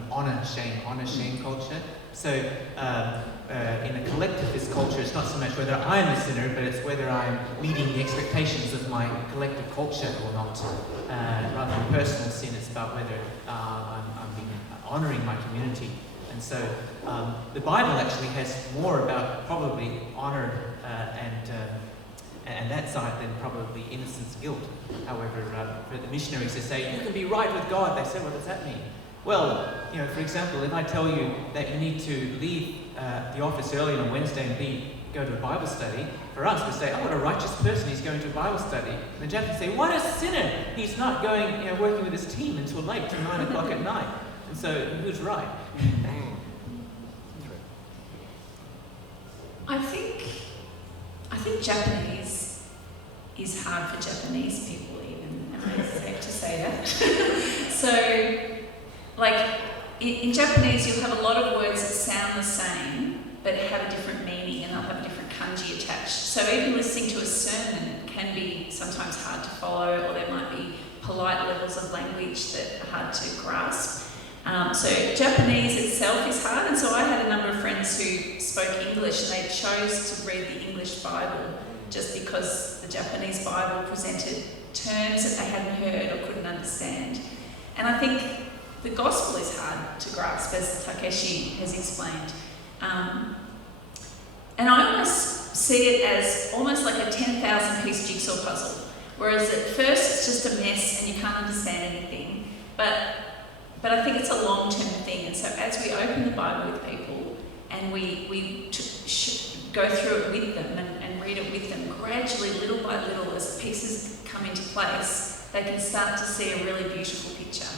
honor-shame culture. So in a collectivist culture, it's not so much whether I'm a sinner, but it's whether I'm meeting the expectations of my collective culture or not. Rather than personal sin, it's about whether I'm honouring my community. And so the Bible actually has more about probably honour and that side than probably innocence, guilt. However, for the missionaries, they say, you can be right with God. They say, what does that mean? Well, for example, if I tell you that you need to leave the office early on Wednesday and go to a Bible study, for us, we say, oh, what a righteous person, he's going to a Bible study. And the Japanese say, what a sinner, he's not going, working with his team until late, till 9 o'clock at night. And so, who's right? I think Japanese is hard for Japanese people even, am I safe to say that? So, like, in Japanese you'll have a lot of words that sound the same, but have a different meaning, and they'll have a different kanji attached. So even listening to a sermon can be sometimes hard to follow, or there might be polite levels of language that are hard to grasp. So Japanese itself is hard, and so I had a number of friends who spoke English, and they chose to read the English Bible just because the Japanese Bible presented terms that they hadn't heard or couldn't understand. And I think the gospel is hard to grasp, as Takeshi has explained. And I almost see it as almost like a 10,000 piece jigsaw puzzle, whereas at first it's just a mess and you can't understand anything. But I think it's a long-term thing, and so as we open the Bible with people and we go through it with them and read it with them, gradually, little by little, as the pieces come into place, they can start to see a really beautiful picture.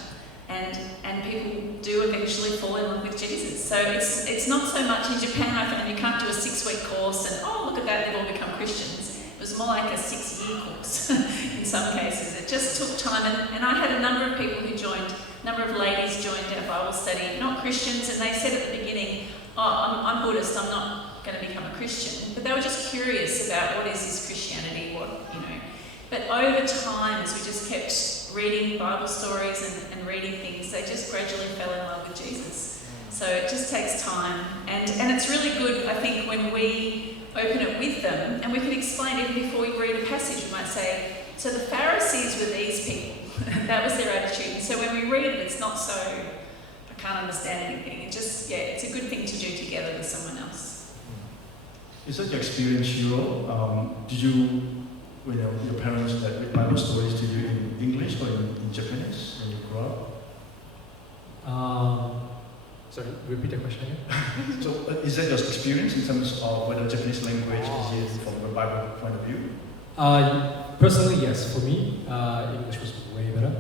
And people do eventually fall in love with Jesus. So it's not so much in Japan, I find you can't do a 6-week course and, oh, look at that, they've all become Christians. It was more like a 6-year course in some cases. It just took time. And I had a number of people who joined, a number of ladies joined our Bible study, not Christians, and they said at the beginning, oh, I'm Buddhist, I'm not going to become a Christian. But they were just curious about what is this Christianity, But over time, as we just kept reading Bible stories and reading things, they just gradually fell in love with Jesus. So it just takes time. And it's really good, I think, when we open it with them, and we can explain even before we read a passage, we might say, so the Pharisees were these people. That was their attitude. So when we read it, it's not so, I can't understand anything. It just, it's a good thing to do together with someone else. Is that your experience, Shiro? Did you, your parents read Bible stories to you in English or in Japanese when you grew up? Sorry, repeat the question again. So is that your experience in terms of whether Japanese language is used from a Bible point of view? Personally, yes. For me, English was way better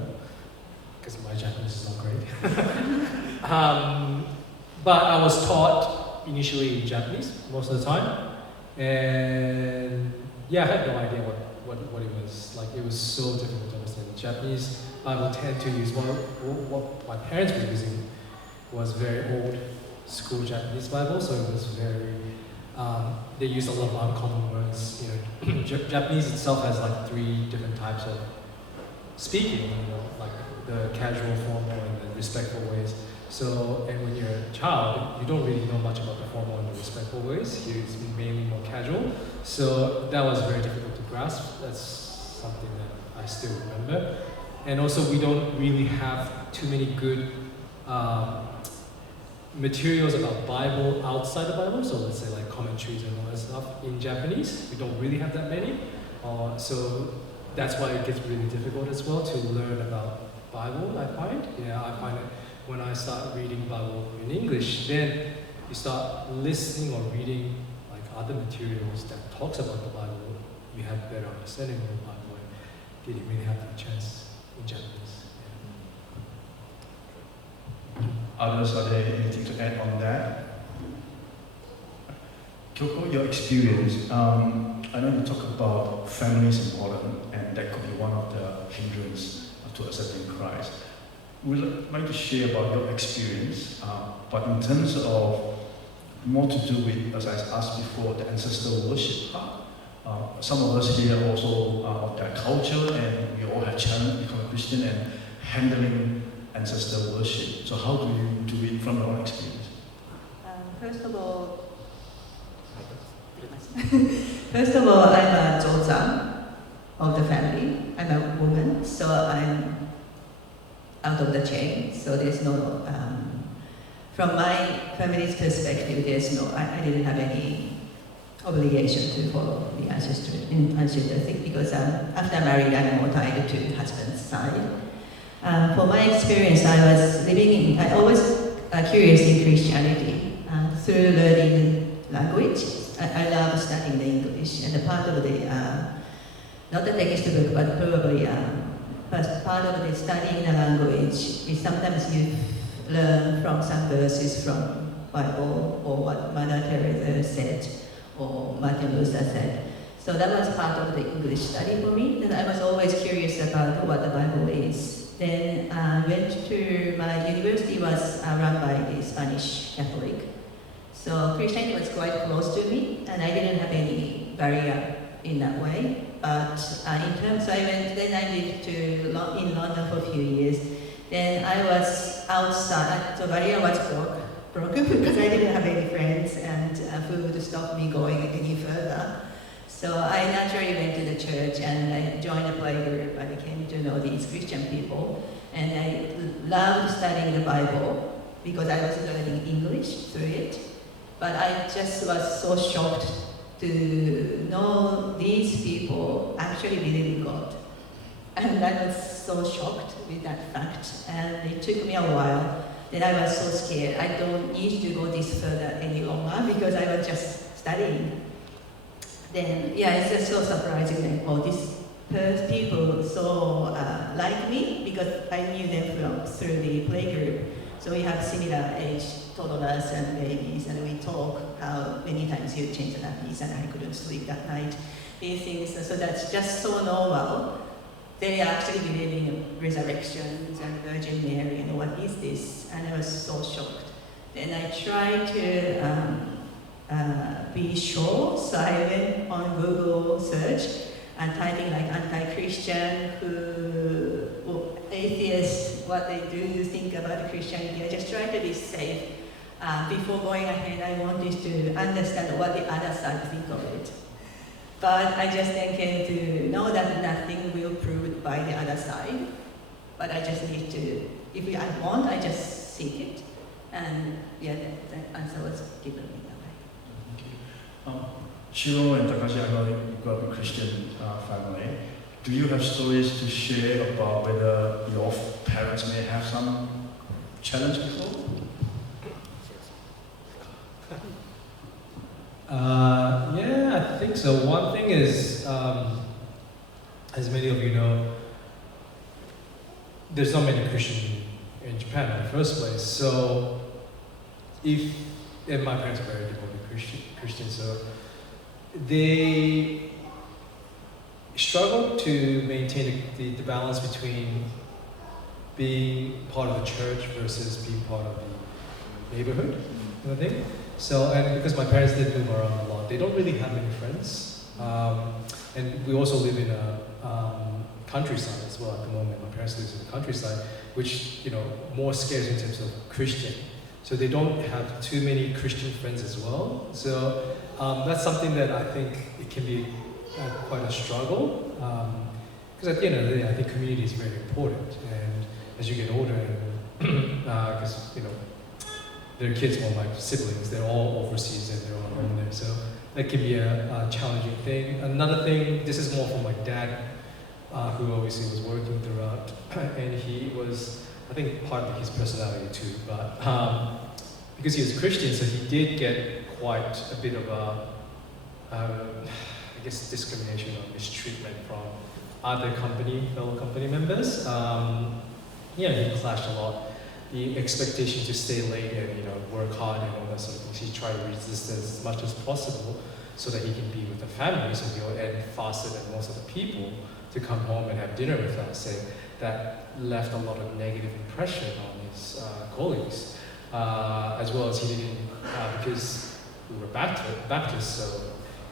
because my Japanese is not great. But I was taught initially in Japanese most of the time, and I had no idea what it was like. It was so difficult to understand. The Japanese Bible tend to use what my parents were using was very old school Japanese Bible, so it was very. They used a lot of uncommon words. Japanese itself has like 3 different types of speaking. Like the casual, formal, and the respectful ways. So, and when you're a child, you don't really know much about the formal and the respectful ways. It's mainly more casual. So that was very difficult to grasp. That's something that I still remember. And also, we don't really have too many good materials about Bible outside the Bible. So let's say like commentaries and all that stuff in Japanese. We don't really have that many. So that's why it gets really difficult as well to learn about Bible, I find. I find it when I start reading Bible in English, then you start listening or reading like other materials that talks about the Bible, you have better understanding of the Bible. And didn't really have that chance in Japanese. Others, are there anything to add on that? Kyoko, your experience. I know you talk about family is important, and that could be one of the hindrances to accepting Christ. We'd like to share about your experience, but in terms of more to do with, as I asked before, the ancestor worship part. Some of us here also of that culture, and we all have challenged becoming a Christian and handling ancestor worship. So how do you do it from your own experience? First of all, I'm a Zoza of the family. I'm a woman, so I'm out of the chain. So there's no, from my family's perspective, there's no, I didn't have any obligation to follow the ancestor thing because after married, I'm more tied to husband's side. For my experience, I always curious in Christianity through learning language. I love studying the English, and a part of the, not the textbook, but probably part of the studying the language is sometimes you learn from some verses from Bible or what Mother Teresa said or Martin Luther said. So that was part of the English study for me, and I was always curious about what the Bible is. Then I went to my university was run by the Spanish Catholic. So Christianity was quite close to me, and I didn't have any barrier in that way. But in terms, I lived in London for a few years. Then I was outside, so barrier was broken because I didn't have any friends, and food stopped me going any further. So I naturally went to the church and I joined a play group. I became to know these Christian people, and I loved studying the Bible because I was learning English through it. But I just was so shocked to know these people actually believe in God. And I was so shocked with that fact. And it took me a while. Then I was so scared. I don't need to go this further any longer because I was just studying. Then, it's just so surprising that these people so like me because I knew them through the playgroup. So we have similar age toddlers and babies, and we talk how many times you change the nappies and I couldn't sleep that night. These things, so that's just so normal. They actually believe in resurrections and Virgin Mary and what is this? And I was so shocked. Then I tried to be sure, so I went on Google search and typing like anti-Christian, or atheists, what they do think about Christianity. I just tried to be safe. Before going ahead, I wanted to understand what the other side think of it. But I just then came to know that nothing will prove by the other side. But I just need to, if I want, I just seek it. And yeah, that answer was given me that way. Shiro and Takeshi, I know you grew up in a Christian family. Do you have stories to share about whether your parents may have some challenge before? Yeah, I think so. One thing is, as many of you know, there's not many Christians in Japan in the first place. So, and my parents are very devoted Christian, so they struggle to maintain the balance between being part of the church versus being part of the neighborhood, kind of thing. So, and because my parents did move around a lot, they don't really have many friends. And we also live in a countryside as well at the moment. My parents live in the countryside, which, more scarce in terms of Christian. So they don't have too many Christian friends as well. So that's something that I think it can be quite a struggle. Because at the end of the day, I think community is very important. And as you get older, because, their kids or my siblings, they're all overseas and they're all home there. So that can be a challenging thing. Another thing, this is more from my dad, who obviously was working throughout, and he was, I think, part of his personality too, but because he was Christian, so he did get quite a bit of discrimination or mistreatment from other fellow company members. He clashed a lot. The expectation to stay late and work hard and all that sort of things. He tried to resist as much as possible so that he can be with the family, so he'll end faster than most of the people to come home and have dinner with us. And that left a lot of negative impression on his colleagues, as well as he didn't, because we were Baptists, so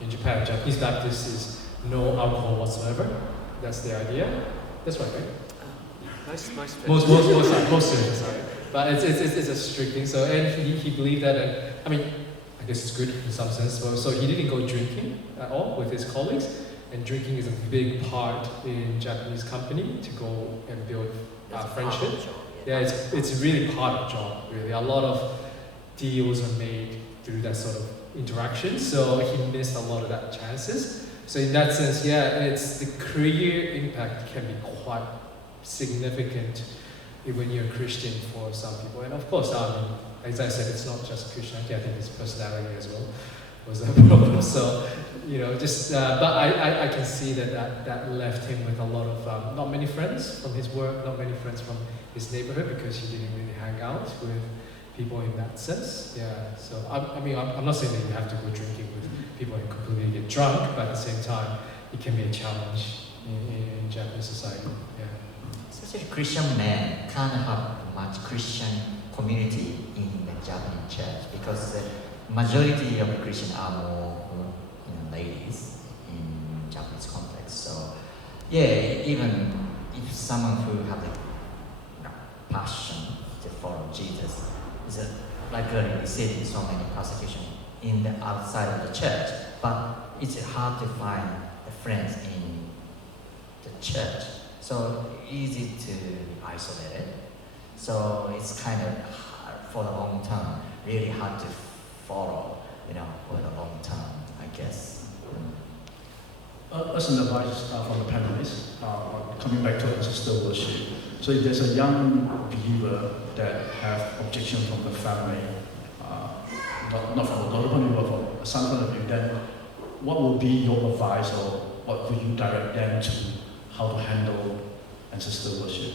in Japan, Japanese Baptist is no alcohol whatsoever. That's the idea. That's right, right? Nice. Most students, sorry. But it's a strict thing. So, and he believed that, and I guess it's good in some sense. So he didn't go drinking at all with his colleagues, and drinking is a big part in Japanese company to go and build friendship. Yeah, it's really part of the job, really. A lot of deals are made through that sort of interaction, so he missed a lot of that chances. So in that sense, it's the career impact can be quite significant when you're a Christian for some people. And of course, as I said, it's not just Christianity, I think it's personality as well was a problem. So, but I can see that left him with a lot of, not many friends from his work, not many friends from his neighborhood, because he didn't really hang out with people in that sense. Yeah, so I'm not saying that you have to go drinking with people and completely get drunk, but at the same time, it can be a challenge in Japanese society. Yeah. Especially Christian men can't have much Christian community in the Japanese church because the majority of the Christians are more ladies in Japanese context. So even if someone who have the passion to follow Jesus is likely receiving so many persecution in the outside of the church, but it's hard to find the friends in the church. So easy to isolate it. So it's kind of hard for the long term, really hard to follow, for the long term, I guess. As an advice from the panelists, coming back to ancestor worship. So if there's a young believer that have objection from the family, not from the other but from some point of view, then what would be your advice, or what would you direct them to how to handle ancestor worship.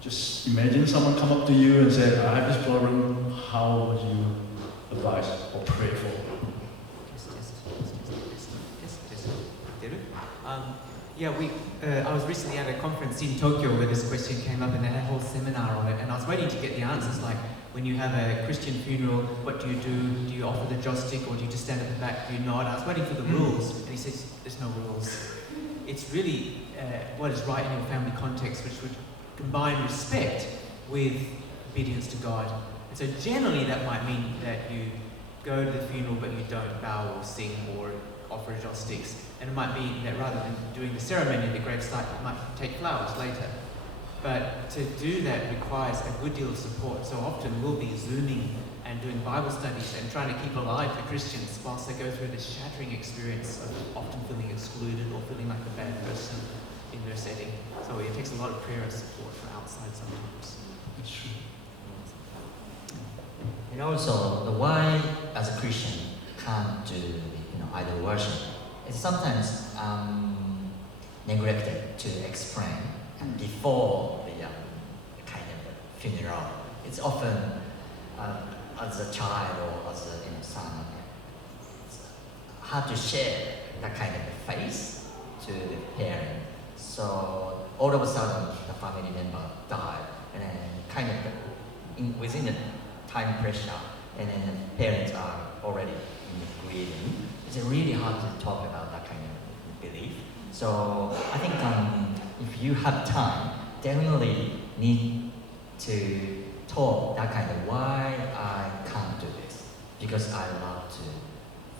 Just imagine someone come up to you and say, I have this problem, how would you advise or pray for? I was recently at a conference in Tokyo where this question came up and they had a whole seminar on it, and I was waiting to get the answers like, when you have a Christian funeral, what do you do? Do you offer the joss stick or do you just stand at the back? Do you nod? I was waiting for the rules, and he says, there's no rules. It's really what is right in your family context, which would combine respect with obedience to God. And so generally that might mean that you go to the funeral but you don't bow or sing or offer joss sticks. And it might mean that rather than doing the ceremony at the gravesite, you might take flowers later. But to do that requires a good deal of support. So often we'll be Zooming and doing Bible studies and trying to keep alive the Christians whilst they go through this shattering experience of often feeling excluded or feeling like a bad person in their setting. So it takes a lot of prayer and support from outside sometimes. That's true. And also, the why as a Christian can't do idol worship is sometimes neglected to explain before the kind of funeral. It's often as a child or as a son, it's hard to share that kind of face to the parent. So all of a sudden, the family member died, and then kind of within the time pressure, and then the parents are already grieving. It's really hard to talk about that kind of belief. So I think if you have time, definitely need to talk that kind of why I can't do this, because I love to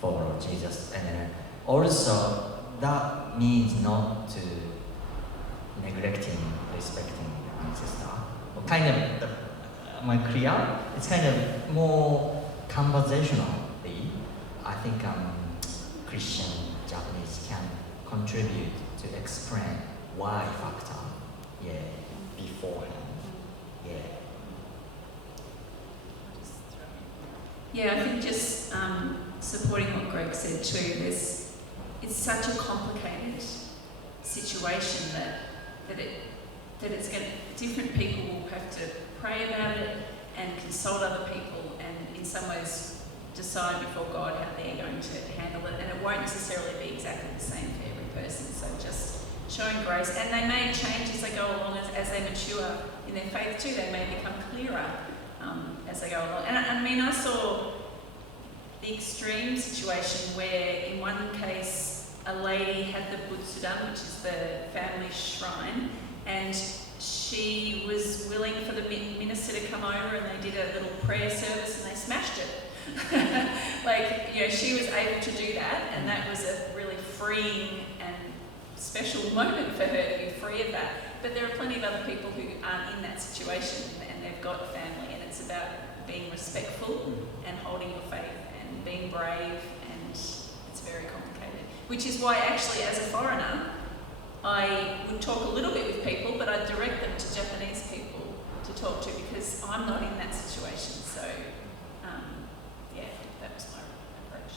follow Jesus, and then also that means not to neglecting, respecting the ancestor. Or kind of, am I clear? It's kind of more conversationally. I think Christian Japanese can contribute to explain why factor, beforehand, Yeah, I think just supporting what Greg said too. It's such a complicated situation that it's going to, different people will have to pray about it and consult other people, and in some ways decide before God how they're going to handle it, and it won't necessarily be exactly the same for every person. So just showing grace, and they may change as they go along, as they mature in their faith too. They may become clearer as they go along. And I mean, I saw the extreme situation where in one case a lady had the Butsudan, which is the family shrine, and she was willing for the minister to come over, and they did a little prayer service and they smashed it. She was able to do that, and that was a really freeing and special moment for her to be free of that. But there are plenty of other people who aren't in that situation, and they've got family, and it's about being respectful and holding your faith and being brave, and it's very complicated. Which is why actually as a foreigner, I would talk a little bit with people, but I'd direct them to Japanese people to talk to, because I'm not in that situation. So that was my approach.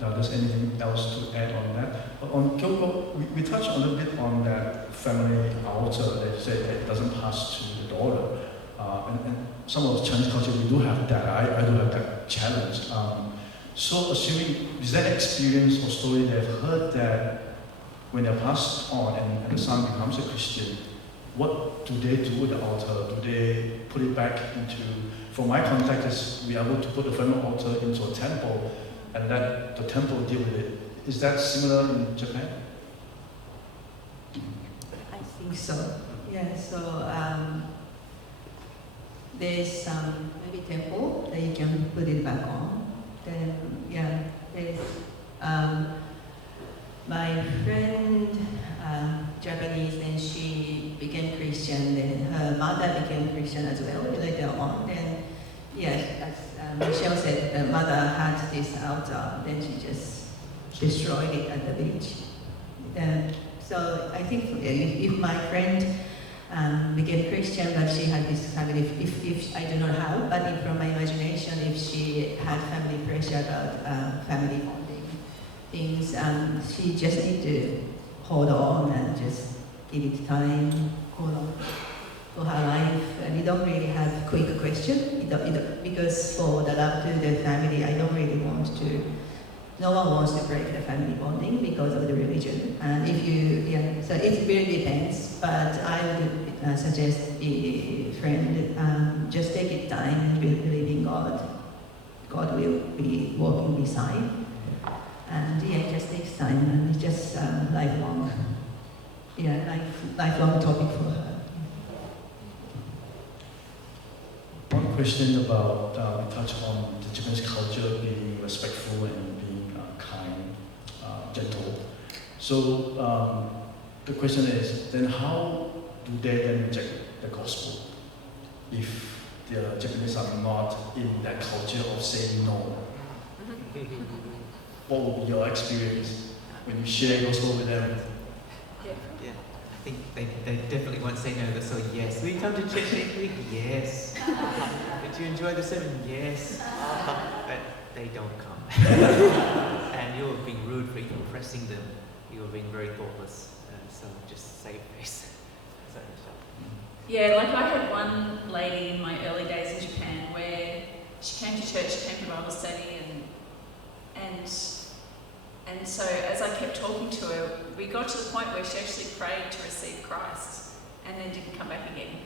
Now, does anything else to add on that? On Kyoko, we touched a little bit on that family altar that you said that it doesn't pass to the daughter. And some of the Chinese culture, we do have that. I do have that challenge. So assuming, is that experience or story they've heard that when they're passed on and the son becomes a Christian, what do they do with the altar? Do they put it back into, from my context, is we are able to put the family altar into a temple and let the temple deal with it. Is that similar in Japan? I think so. Yeah, so there's maybe temple that you can put it back on. Then, there's my friend, Japanese, and she became Christian, then her mother became Christian as well later on. Then, as Michelle said, the mother had this altar, then she just destroyed it at the beach. So I think if my friend became Christian, but she had this family, if I do not have, but from my imagination, if she had family pressure about family bonding, things, she just need to hold on and just give it time, hold on for her life. And you don't really have quick question, because for the love to the family, I don't really want to, no one wants to break the family bonding because of the religion. And if you, so it really depends, but I would suggest the friend, just take it time and believe in God. God will be walking beside. And it just takes time, and it's just lifelong topic for her. One question about, we touched on the Japanese culture being respectful and being kind, gentle. So the question is, then how do they then reject the gospel if the Japanese are not in that culture of saying no? What would be your experience when you share gospel with them? Yeah, I think they definitely won't say no. They'll say yes. Will you come to church next week? Yes. Did you enjoy the sermon? Yes. But they don't come. And you're being rude for even pressing them. You're being very thoughtless. So just save face. Sorry, yeah, like I had one lady in my early days in Japan where she came to church, she came to Bible study, and so as I kept talking to her, we got to the point where she actually prayed to receive Christ and then didn't come back again.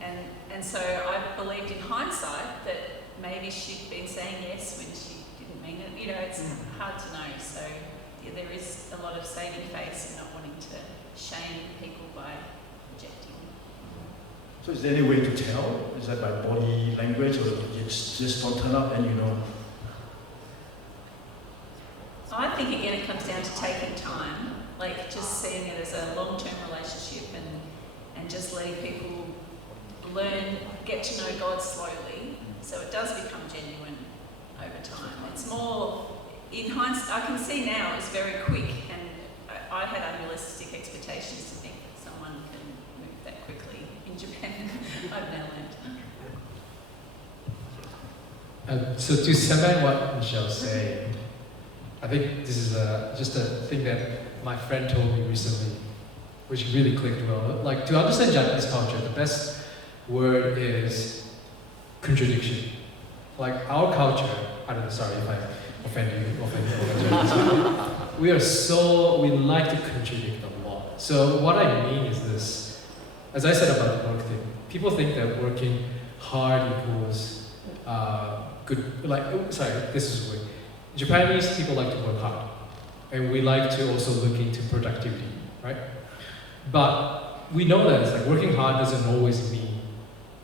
And so I believed in hindsight that maybe she'd been saying yes when she didn't mean it. You know, it's hard to know. So yeah, there is a lot of saving face and not wanting to shame people by rejecting. So is there any way to tell? Is that by body language, or you just don't turn up and you know? I think again it comes down to taking time, like just seeing it as a long-term relationship and just letting people learn, get to know God slowly, so it does become genuine over time. It's more, in hindsight, I can see now it's very quick, and I had unrealistic expectations to think that someone can move that quickly in Japan. I've now learned. So to cement what Michelle's saying, I think this is just a thing that my friend told me recently, which really clicked well. Like, to understand Japanese culture, the best word is contradiction. Like, our culture, I don't know, sorry if I offend you, we like to contradict a lot. So what I mean is this, as I said about the work thing, people think that working hard equals good, like, this is weird. Japanese people like to work hard, and we like to also look into productivity, right? But we know that it's like working hard doesn't always mean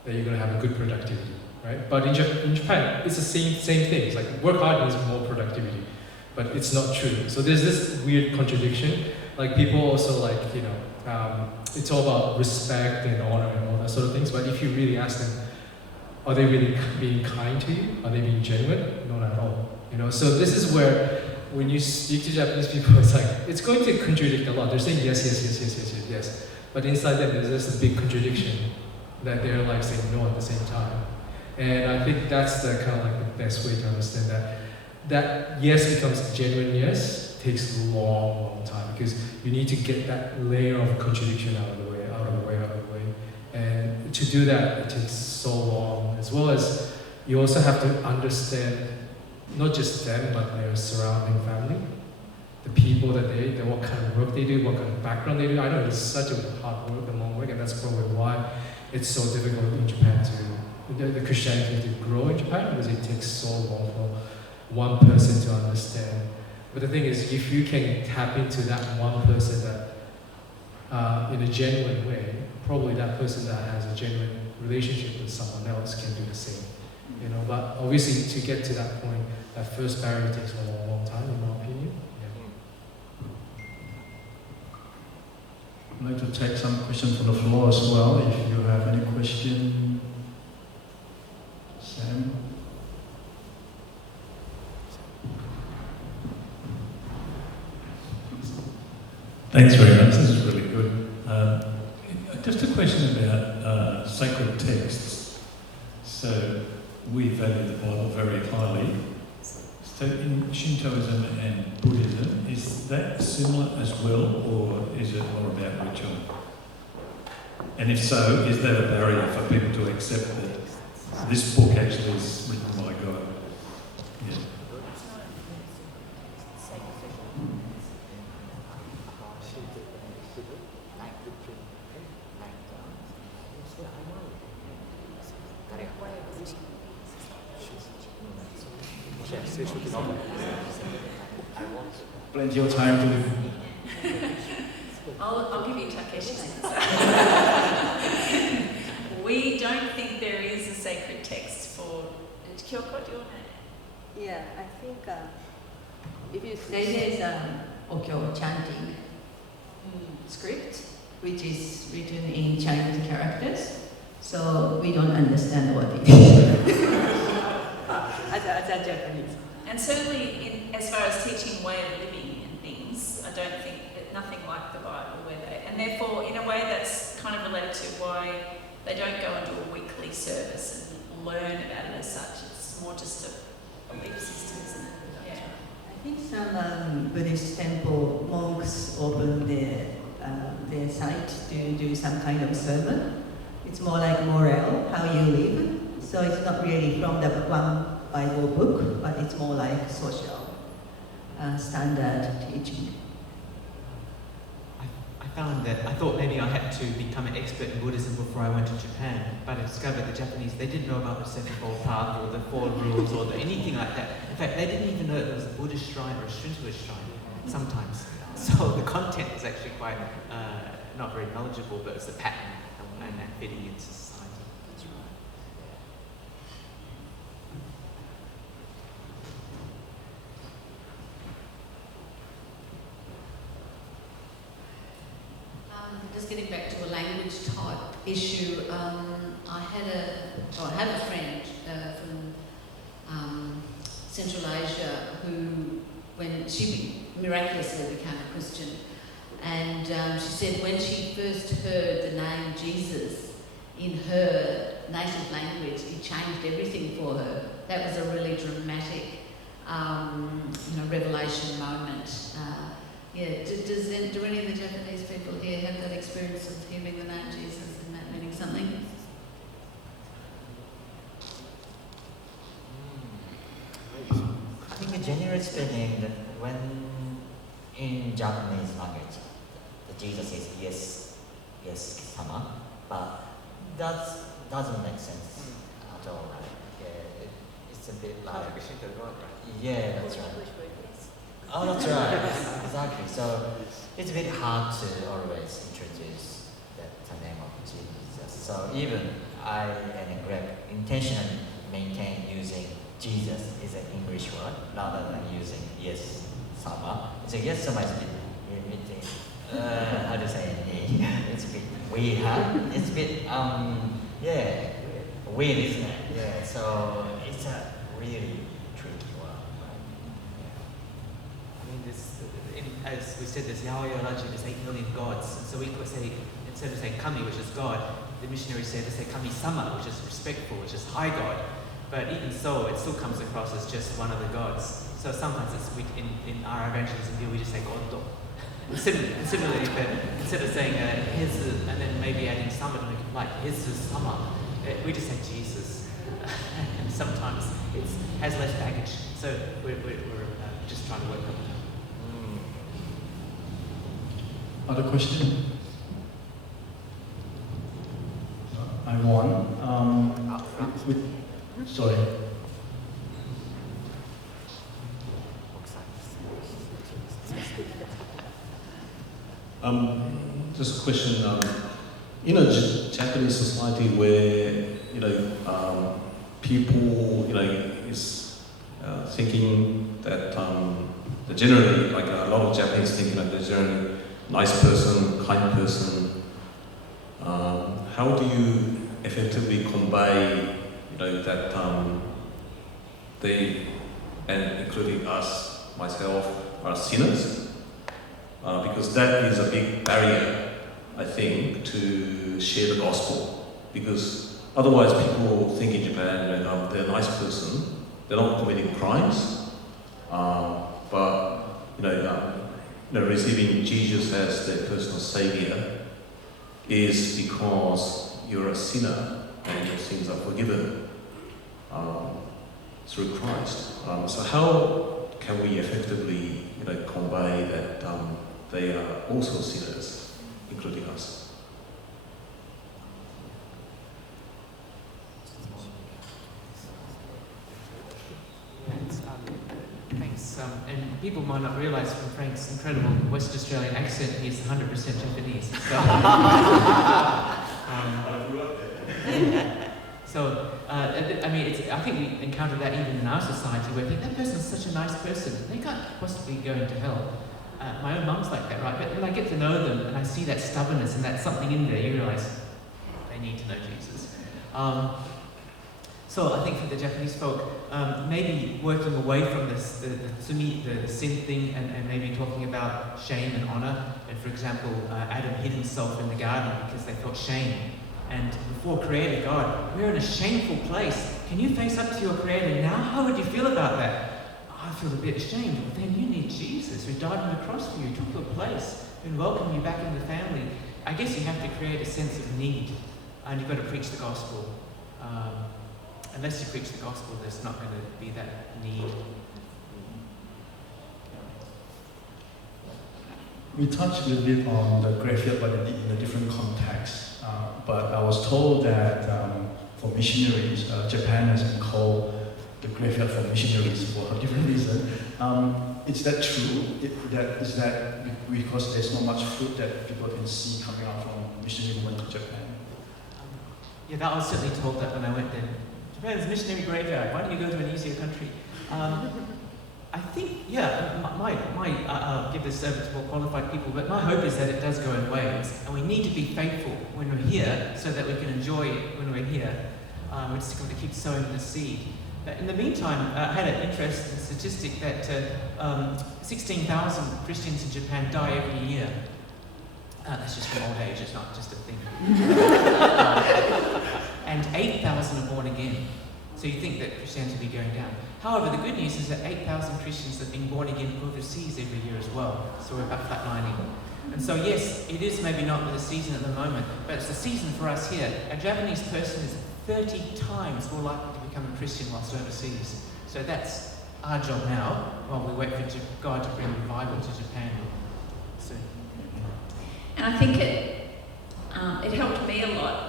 that you're going to have a good productivity, right? But in Japan, it's the same thing. It's like work hard means more productivity, but it's not true. So there's this weird contradiction. Like people also like, it's all about respect and honor and all that sort of things. But if you really ask them, are they really being kind to you? Are they being genuine? Not at all. So this is where when you speak to Japanese people, it's like, it's going to contradict a lot. They're saying yes. But inside them, there's this big contradiction that they're like saying no at the same time. And I think that's the kind of like the best way to understand that. That yes becomes genuine yes takes a long time, because you need to get that layer of contradiction out of the way. And to do that, it takes so long, as well as you also have to understand not just them, but their surrounding family, the people that what kind of work they do, what kind of background they do. I know it's such a hard work, the long work, and that's probably why it's so difficult in Japan the Christianity to grow in Japan, because it takes so long for one person to understand. But the thing is, if you can tap into that one person that, in a genuine way, probably that person that has a genuine relationship with someone else can do the same. But obviously to get to that point, that first barrier takes a long time, in my opinion. I'd like to take some questions from the floor as well, if you have any question. Sam? Thanks very much, this is really good. Just a question about sacred texts. So we value the Bible very highly. So in Shintoism and Buddhism, that similar as well, or is it more about ritual? And if so, is that a barrier for people to accept that this book actually is written by God? Yeah. Plenty of time to I'll give you Takeshi's answer. We don't think there is a sacred text for Kyoko. Do you want to? Yeah, I think if you say there's Okyo chanting script, which is written in Chinese characters, so we don't understand what it is as a Japanese. And certainly, as far as teaching way of living and things, I don't think nothing like the Bible, where they, and therefore, in a way, that's kind of related to why they don't go and do a weekly service and learn about it as such. It's more just a belief system, isn't it? Yeah. I think some Buddhist temple monks open their site to do some kind of sermon. It's more like moral, how you live. So it's not really from the one Bible book, but it's more like social standard teaching. I thought maybe I had to become an expert in Buddhism before I went to Japan, but I discovered the Japanese, they didn't know about the Sevenfold Path or the Four Rules or anything like that. In fact, they didn't even know there was a Buddhist shrine or a Shintoist shrine sometimes. So the content is actually quite not very knowledgeable, but it's the pattern and fitting into society. That's right. Just getting back to a language type issue, I have a friend from Central Asia who, when she miraculously became a Christian, and she said when she first heard the name Jesus in her native language, it changed everything for her. That was a really dramatic, revelation moment. Do any of the Japanese people here have that experience of hearing the name Jesus and that meaning something? I think generally speaking, that when in Japanese language, the Jesus is yes, sama, but that doesn't make sense at all, right? Yeah, it's a bit like yeah, that's right. Oh, that's right. Exactly. So it's a bit hard to always introduce the name of Jesus. So even I and Greg intentionally maintain using Jesus is an English word rather than using yes, sama. So yes, sama is a bit limiting. How to say it? It's a bit weird, huh? It's a bit weird, isn't it? Yeah. So it's a really tricky one. As we said, there's Yahweh Raji, there's 8 million gods. And so we could say, instead of saying Kami, which is God, the missionaries say to say Kami-sama, which is respectful, which is high God. But even so, it still comes across as just one of the gods. So sometimes in our evangelism here, we just say Goddo. And similarly, instead of saying his, and then maybe adding sama to make it like his sama, we just say Jesus. And sometimes it has less baggage. So we're just trying to work on it. Other question? I won. Sorry. Just a question. In a Japanese society where people is thinking that generally, like a lot of Japanese thinking that they're generally nice person, kind person. How do you effectively convey, that they, and including us, myself, are sinners? Because that is a big barrier, I think, to share the gospel. Because otherwise, people think in Japan, they're a nice person, they're not committing crimes, but receiving Jesus as their personal savior is because you're a sinner and your sins are forgiven through Christ. So how can we effectively, convey that they are also sinners, including us? Thanks. And people might not realise from Frank's incredible West Australian accent, he's 100% Japanese. So, I think we encounter that even in our society, where we think that person's such a nice person, they can't possibly go into hell. My own mum's like that, right? But when I get to know them and I see that stubbornness and that something in there, you realise they need to know Jesus. So I think for the Japanese folk, maybe working away from this, the sin thing, and maybe talking about shame and honor. And for example, Adam hid himself in the garden because they felt shame. And before Creator God, we're in a shameful place. Can you face up to your Creator now? How would you feel about that? I feel a bit ashamed. Well, then you need Jesus, who died on the cross for you, took your place, and welcomed you back in the family. I guess you have to create a sense of need, and you've got to preach the gospel. Unless you preach the gospel, there's not going to be that need. We touched a little bit on the graveyard, but in a different context. But I was told that for missionaries, Japan has been called the graveyard for missionaries for a different reason. Is that true? Is that because there's not much fruit that people can see coming out from missionary movement to Japan? Yeah, that I was certainly told that when I went there. Japan is a missionary graveyard. Why don't you go to an easier country? I think, I'll give this over to more qualified people, but my hope is that it does go in waves, and we need to be faithful when we're here so that we can enjoy it when we're here. We're just going to keep sowing the seed. But in the meantime, I had an interesting statistic that 16,000 Christians in Japan die every year. That's just from old age, it's not just a thing. And 8,000 are born again. So you think that Christianity will be going down. However, the good news is that 8,000 Christians have been born again overseas every year as well. So we're about flatlining. And so yes, it is maybe not the season at the moment, but it's the season for us here. A Japanese person is 30 times more likely to become a Christian whilst overseas. So that's our job now, while we wait for God to bring revival to Japan soon. And I think it helped me a lot,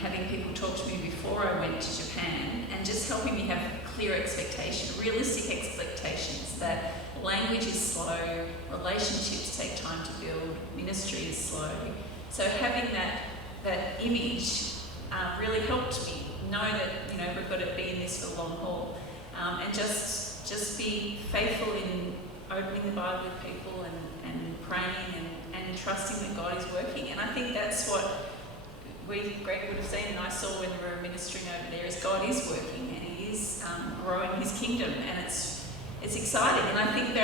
having people talk to me before I went to Japan, and just helping me have clear expectation, realistic expectations that language is slow, relationships take time to build, ministry is slow. So having that image really helped me know that we've got to be in this for the long haul, and just be faithful in opening the Bible with people and praying and trusting that God is working. And I think that's what Greg would have seen, and I saw when we were ministering over there, is God is working and He is growing His kingdom, and it's exciting. And I think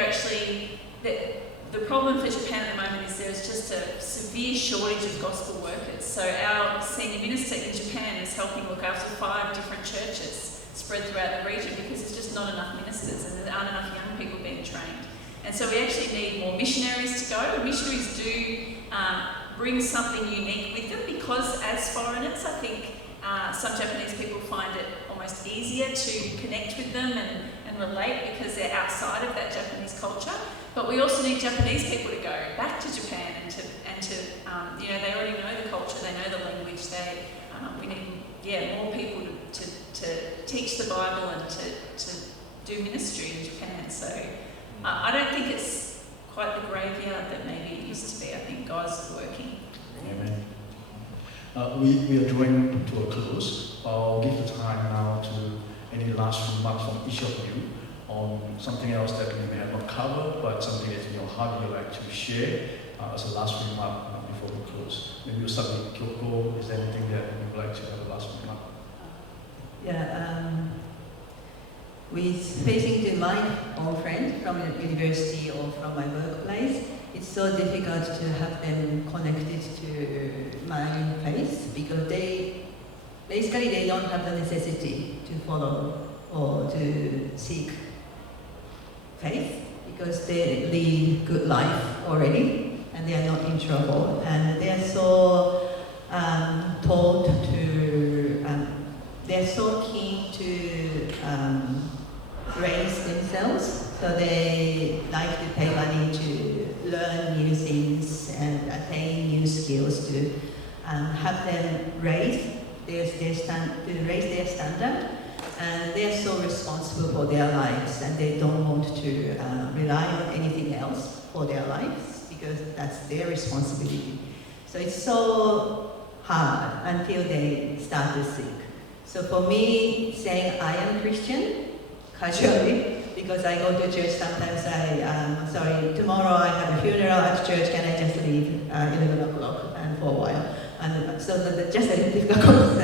the problem for Japan at the moment is there's just a severe shortage of gospel workers. So our senior minister in Japan is helping look after 5 different churches spread throughout the region because there's just not enough ministers and there aren't enough young people being trained. And so we actually need more missionaries to go. And missionaries do bring something unique with them because as foreigners, I think some Japanese people find it almost easier to connect with them and relate because they're outside of that Japanese culture. But we also need Japanese people to go back to Japan and to they already know the culture, they know the language. We need more people to teach the Bible and to do ministry in Japan. So I don't think it's quite the graveyard that maybe it used to be. I think God's working. Amen. We are drawing to a close. I'll give the time now to any last remarks from each of you on something else that we may have not covered, but something that's in your heart you'd like to share as a last remark before we close. Maybe we'll start with Kyoko. Is there anything that you would like to have a last remark? With facing to my own friend from the university or from my workplace, it's so difficult to have them connected to my faith because they don't have the necessity to follow or to seek faith because they live good life already and they are not in trouble, and they are so told to, they're so keen to raise themselves, so they like to pay money to learn new things and attain new skills to have them raise their standard, and they're so responsible for their lives, and they don't want to rely on anything else for their lives because that's their responsibility. So it's so hard until they start to think. So for me, saying I am Christian casually, because I go to church sometimes, sorry, tomorrow I have a funeral at church, can I just leave 11 o'clock and for a while? And so just a difficult,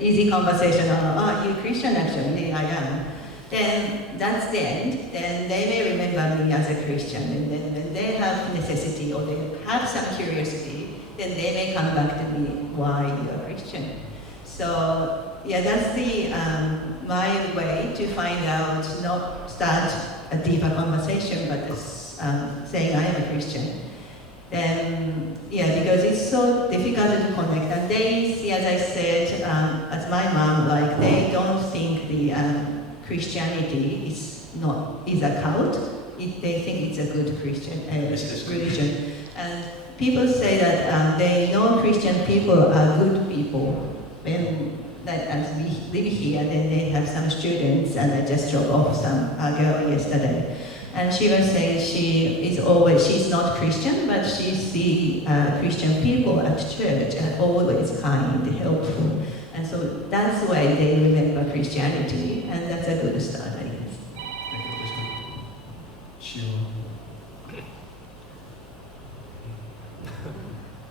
easy conversation, you Christian actually, I am. Then that's the end. Then they may remember me as a Christian, and then when they have necessity or they have some curiosity, then they may come back to me, why you are Christian? So yeah, that's the my way to find out, not start a deeper conversation, but just saying I am a Christian. Then, yeah, because it's so difficult to connect. And they see, as I said, as my mom, like they don't think the Christianity is a cult. They think it's a good Christian religion. And people say that they know Christian people are good people. As we live here, then they have some students, and I just dropped off some girl yesterday. And she was saying she's not Christian, but she sees Christian people at church and always kind, helpful. And so that's why they remember Christianity, and that's a good start, I guess. Thank you, Shiro.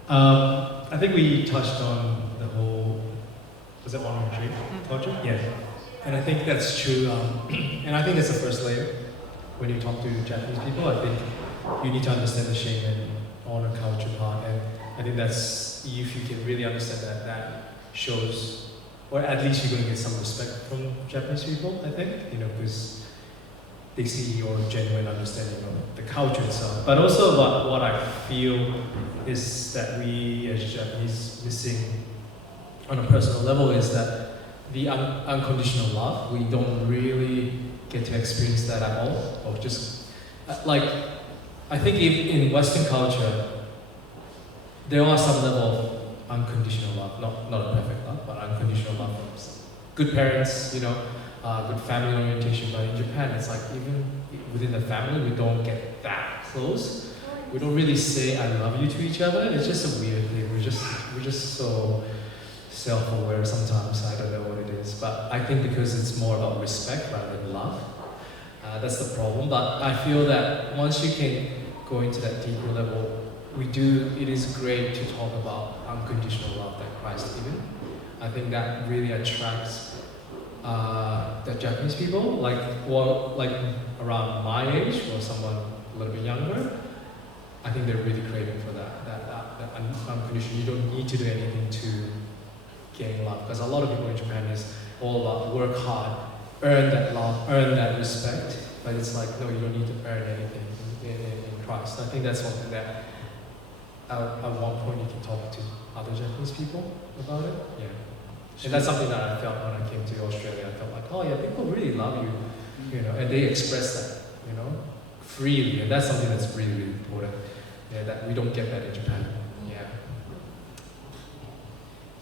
I think we touched on the whole, was it one retreat culture? Yeah. And I think that's true. And I think that's the first layer. When you talk to Japanese people, I think you need to understand the shame and honor culture part. And I think that's, if you can really understand that, that shows, or at least you're going to get some respect from Japanese people, I think, because they see your genuine understanding of the culture itself. But also what I feel is that we as Japanese missing on a personal level is that the unconditional love, we don't really get to experience that at all, or just like, I think in Western culture, there are some level of unconditional love, not a perfect love, but unconditional love from good parents, good family orientation. But in Japan, it's like even within the family, we don't get that close. We don't really say "I love you" to each other. It's just a weird thing. We're just so self-aware sometimes. I don't know what it is, but I think because it's more about respect rather than love, that's the problem. But I feel that once you can go into that deeper level, it is great to talk about unconditional love that Christ given. I think that really attracts the Japanese people, like around my age or someone a little bit younger. I think they're really craving for that unconditional. You don't need to do anything to gain love, because a lot of people in Japan is all about work hard, earn that love, earn that respect. But it's like, no, you don't need to earn anything in Christ. I think that's something that at one point you can talk to other Japanese people about it. Yeah. And that's something that I felt when I came to Australia. I felt like, oh yeah, people really love you, and they express that, freely. And that's something that's really, really important. Yeah, that we don't get that in Japan.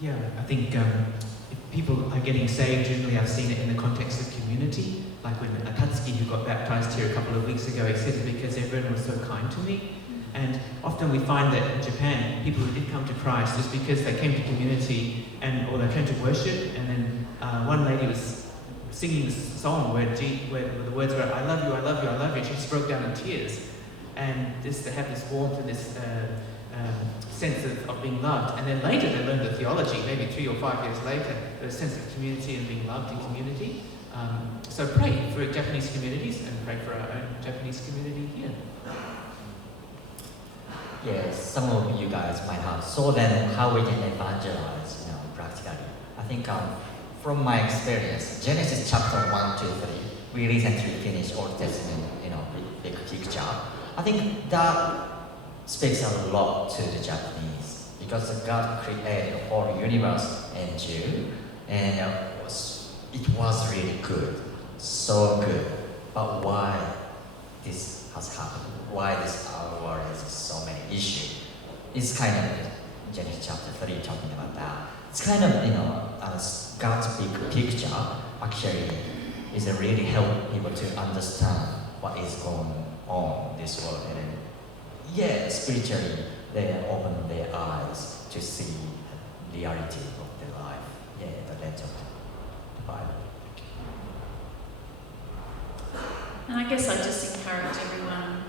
Yeah, I think if people are getting saved, generally I've seen it in the context of community. Like when Akatsuki, who got baptized here a couple of weeks ago, he said it because everyone was so kind to me. And often we find that in Japan, people who did come to Christ just because they came to community or they came to worship, and then one lady was singing this song where the words were, "I love you, I love you, I love you," and she just broke down in tears. And just to have this warmth and this sense of being loved. And then later they learned the theology, maybe 3 or 5 years later, the sense of community and being loved in community. So pray for Japanese communities and pray for our own Japanese community here. Yes, some of you guys might have. So then how we can evangelize, practically. I think from my experience, Genesis chapter 1, 2, 3, we recently finished Old Testament, big picture. I think that speaks a lot to the Japanese because God created the whole universe and you, and it was really good, so good. But why this has happened? Why this our world has so many issues? It's kind of Genesis chapter 3 talking about that. It's kind of God's big picture actually is really help people to understand what is going on in this world, and then, spiritually they open their eyes to see the reality of their life. The letter of the Bible. And I guess I just encourage everyone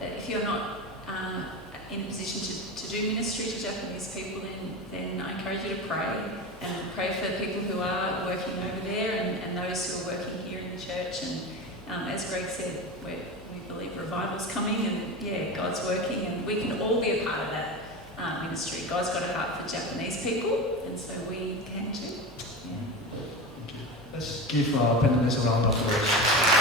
that if you're not in a position to do ministry to Japanese people, then I encourage you to pray, and pray for people who are working over there and those who are working here in the church. And as Greg said, we believe revival's coming, and God's working, and we can all be a part of that ministry. God's got a heart for Japanese people, and so we can too. Let's give our panelists a round of applause.